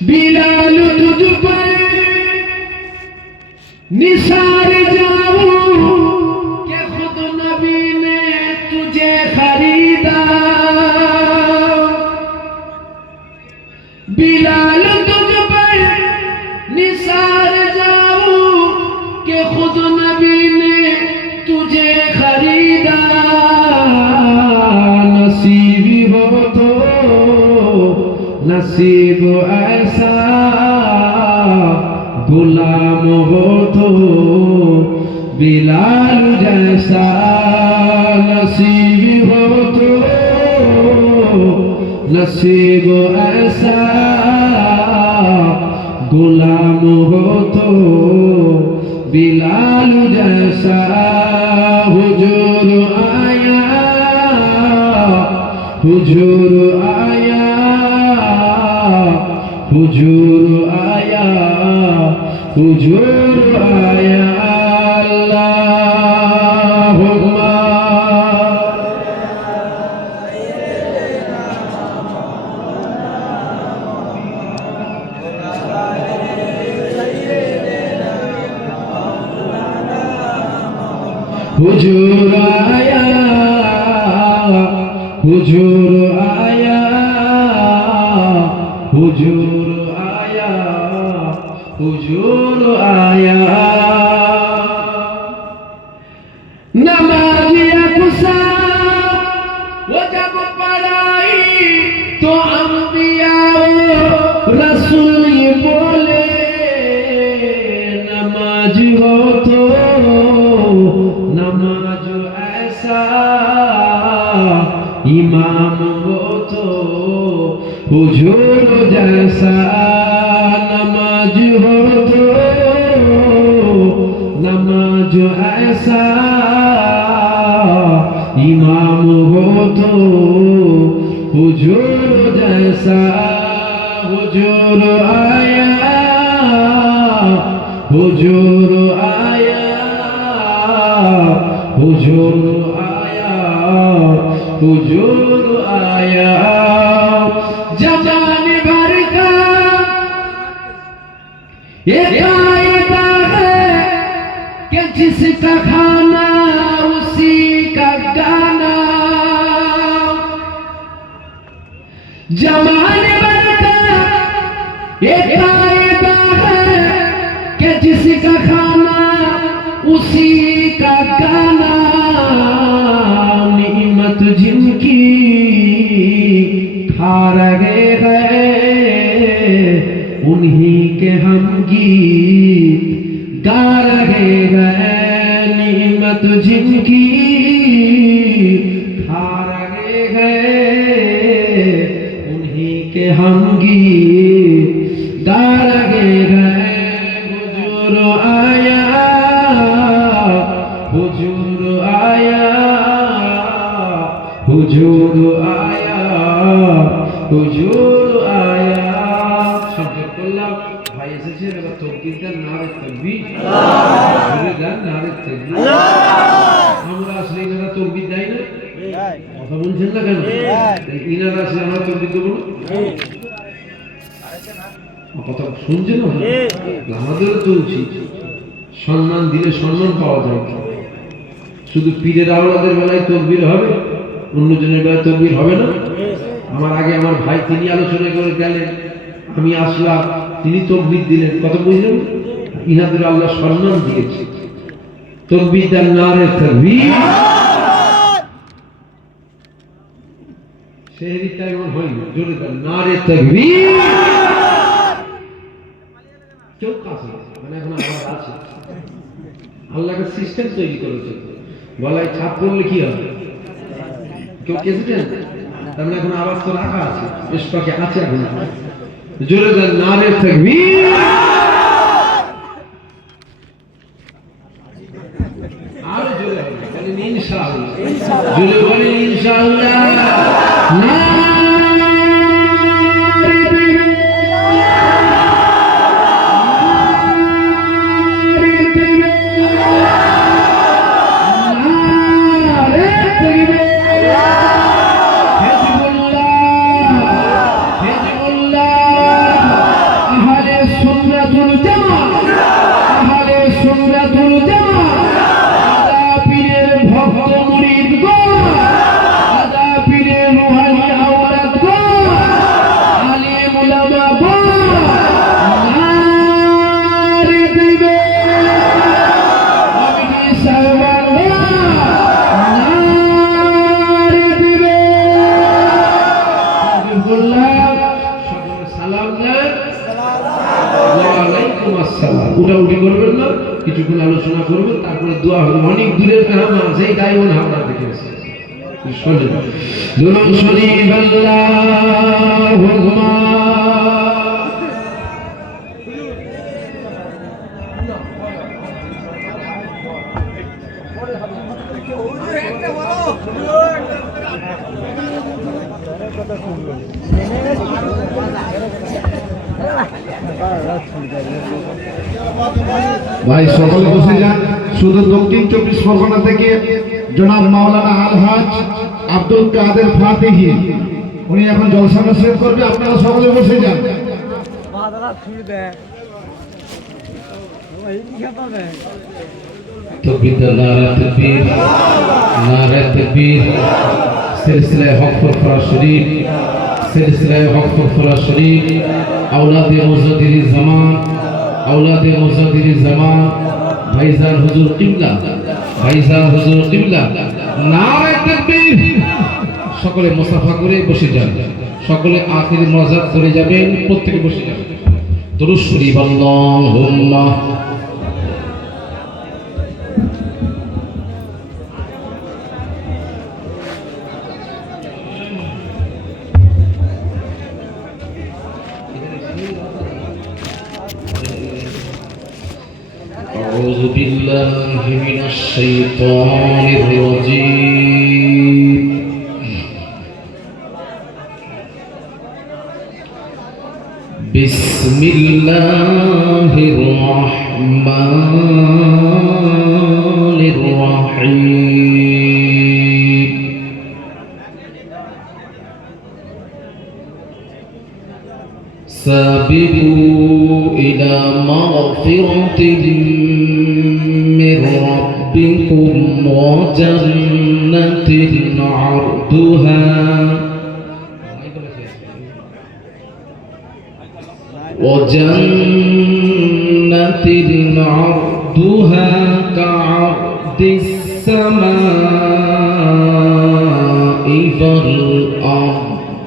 बिलाल तुझ पर निसार जाऊं कि खुद नबी ने तुझे खरीदा। बिलाल तुझ पर निसार जाऊं कि खुद नबी ने तुझे खरीदा। नसीबी हो तो नसीब ऐसा, गुलाम हो तो बिलाल जैसा। नसीब हो तो नसीब ऐसा, गुलाम हो तो बिलाल जैसा। हुजूर आया, हुजूर आया, हुजूर आया, हुजूर आया। अल्लाहुम्मा हुजूर आया, हुजूर आया, हुजूर आया, हुजूर आया। नमाज़ अक़सा वो जब पढ़ाई तो अंबिया रसूल ये बोले। नमाज हो तो नमाज ऐसा, इमाम हो तो हुजूर जैसा। नमाज हो तो नमाज ऐसा, इमाम हो तो हुजूर जैसा। हुजूर आया, हुजूर आया, हुजूर आया, हुजूर आया। जमाने भर का ये कायदा है कि जिसका खाना उसी का गाना। जमाने भर का ये कायदा है कि जिसका खाना उसी का गाना। निमत जिनकी खा रहे हैं उन्हीं के हम गीत गा रहे हैं। निमत जिनकी खा रहे हैं उन्हीं के हम गीत गा रहे हैं। हुजूर आया, हुजूर आया, हुजूर आया, हुजूर आया। শব্দ করলাম ভাই এসেছে, এবার তকবীর দেন, নারে তাকবীর, জোরে দেন নারে তাকবীর। আমরা আসলে এনারা তকবীর দেয় না, কথা বলছেন না কেন? ইনারা আসলে আমরা তকবীর দেবো না, কথা শুনছেন না? আমাদেরও তো উচিত সম্মান দিলে সম্মান পাওয়া যায়। শুধু পীরের আওলাদের বেলায় তকবীর হবে, অন্যজনের বেলায় তকবীর হবে না। আমার আগে আমার ভাই তিনি আলোচনা করে গেলেন, আমি আসলাম, তিনি তকবীর দিলেন, কত বুঝলেন? ইনাদের আল্লাহ সম্মান দিয়েছে। তকবীর দেন নারে তাকবীর। সেহরির টাইম হয়নি, জোরে দেন নারে তাকবীর। কেউ কাছে মানে এখন আওয়াজ আছে। আল্লাহ একটা সিস্টেম তৈরি করেছে, গলায় ছাপ পড়লে কি হবে? কেউ কেসেছেন? তার মানে এখন আওয়াজ তো রাখা আছে, বেশ পাকে আছে এখন। জোরে দেন নারে তাকবীর। আর জোরে বলেন ইনশাআল্লাহ, জোরে বলেন ইনশাআল্লাহ। ওয়ালাইকুম আসসালাম, উঠাউঠি করবেন না, কিছুক্ষণ আলোচনা করবেন, তারপরে দোয়া হবে। অনেক দূরের মেহমান, সেই ডায়মন্ড হাওড়া থেকে এসেছে। শোনেন, দুরূদ শরীফ আল্লাহুম্মা ভাই সকলে বসে যান। শুধু দক্ষিণ 24 পরগনা থেকে জনাব মাওলানা আলহাজ আব্দুল কাদের ফাতেহি উনি এখন জলসা নসিহত করবে, আপনারা সকলে বসে যান। तकबीर, नारे तकबीर, सिलसिला हक फरफरा शरीफ, सिलसिला हक फरफरा शरीफ, औलाद मुजद्दिद ज़मान, औलाद मुजद्दिद ज़मान, भाईजान हुजूर किबला, भाईजान हुजूर किबला, नारे तकबीर। সকলে মুসাফা করে বসে যান, সকলে আখির মুনাজাত করে যাবেন, প্রত্যেকে বসে যান। দুরূদ শরীফ আল্লাহুম্মা أعوذ بالله من الشيطان الرجيم بسم الله الرحمن الرحيم سابقوا إلى مغفرة من ربكم وجنة عرضها عرضها كعرض السماء والأرض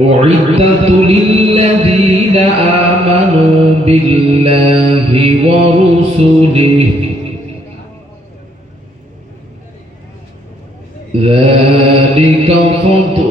أعدت للذين آمنوا بالله ورسله ذلك فضل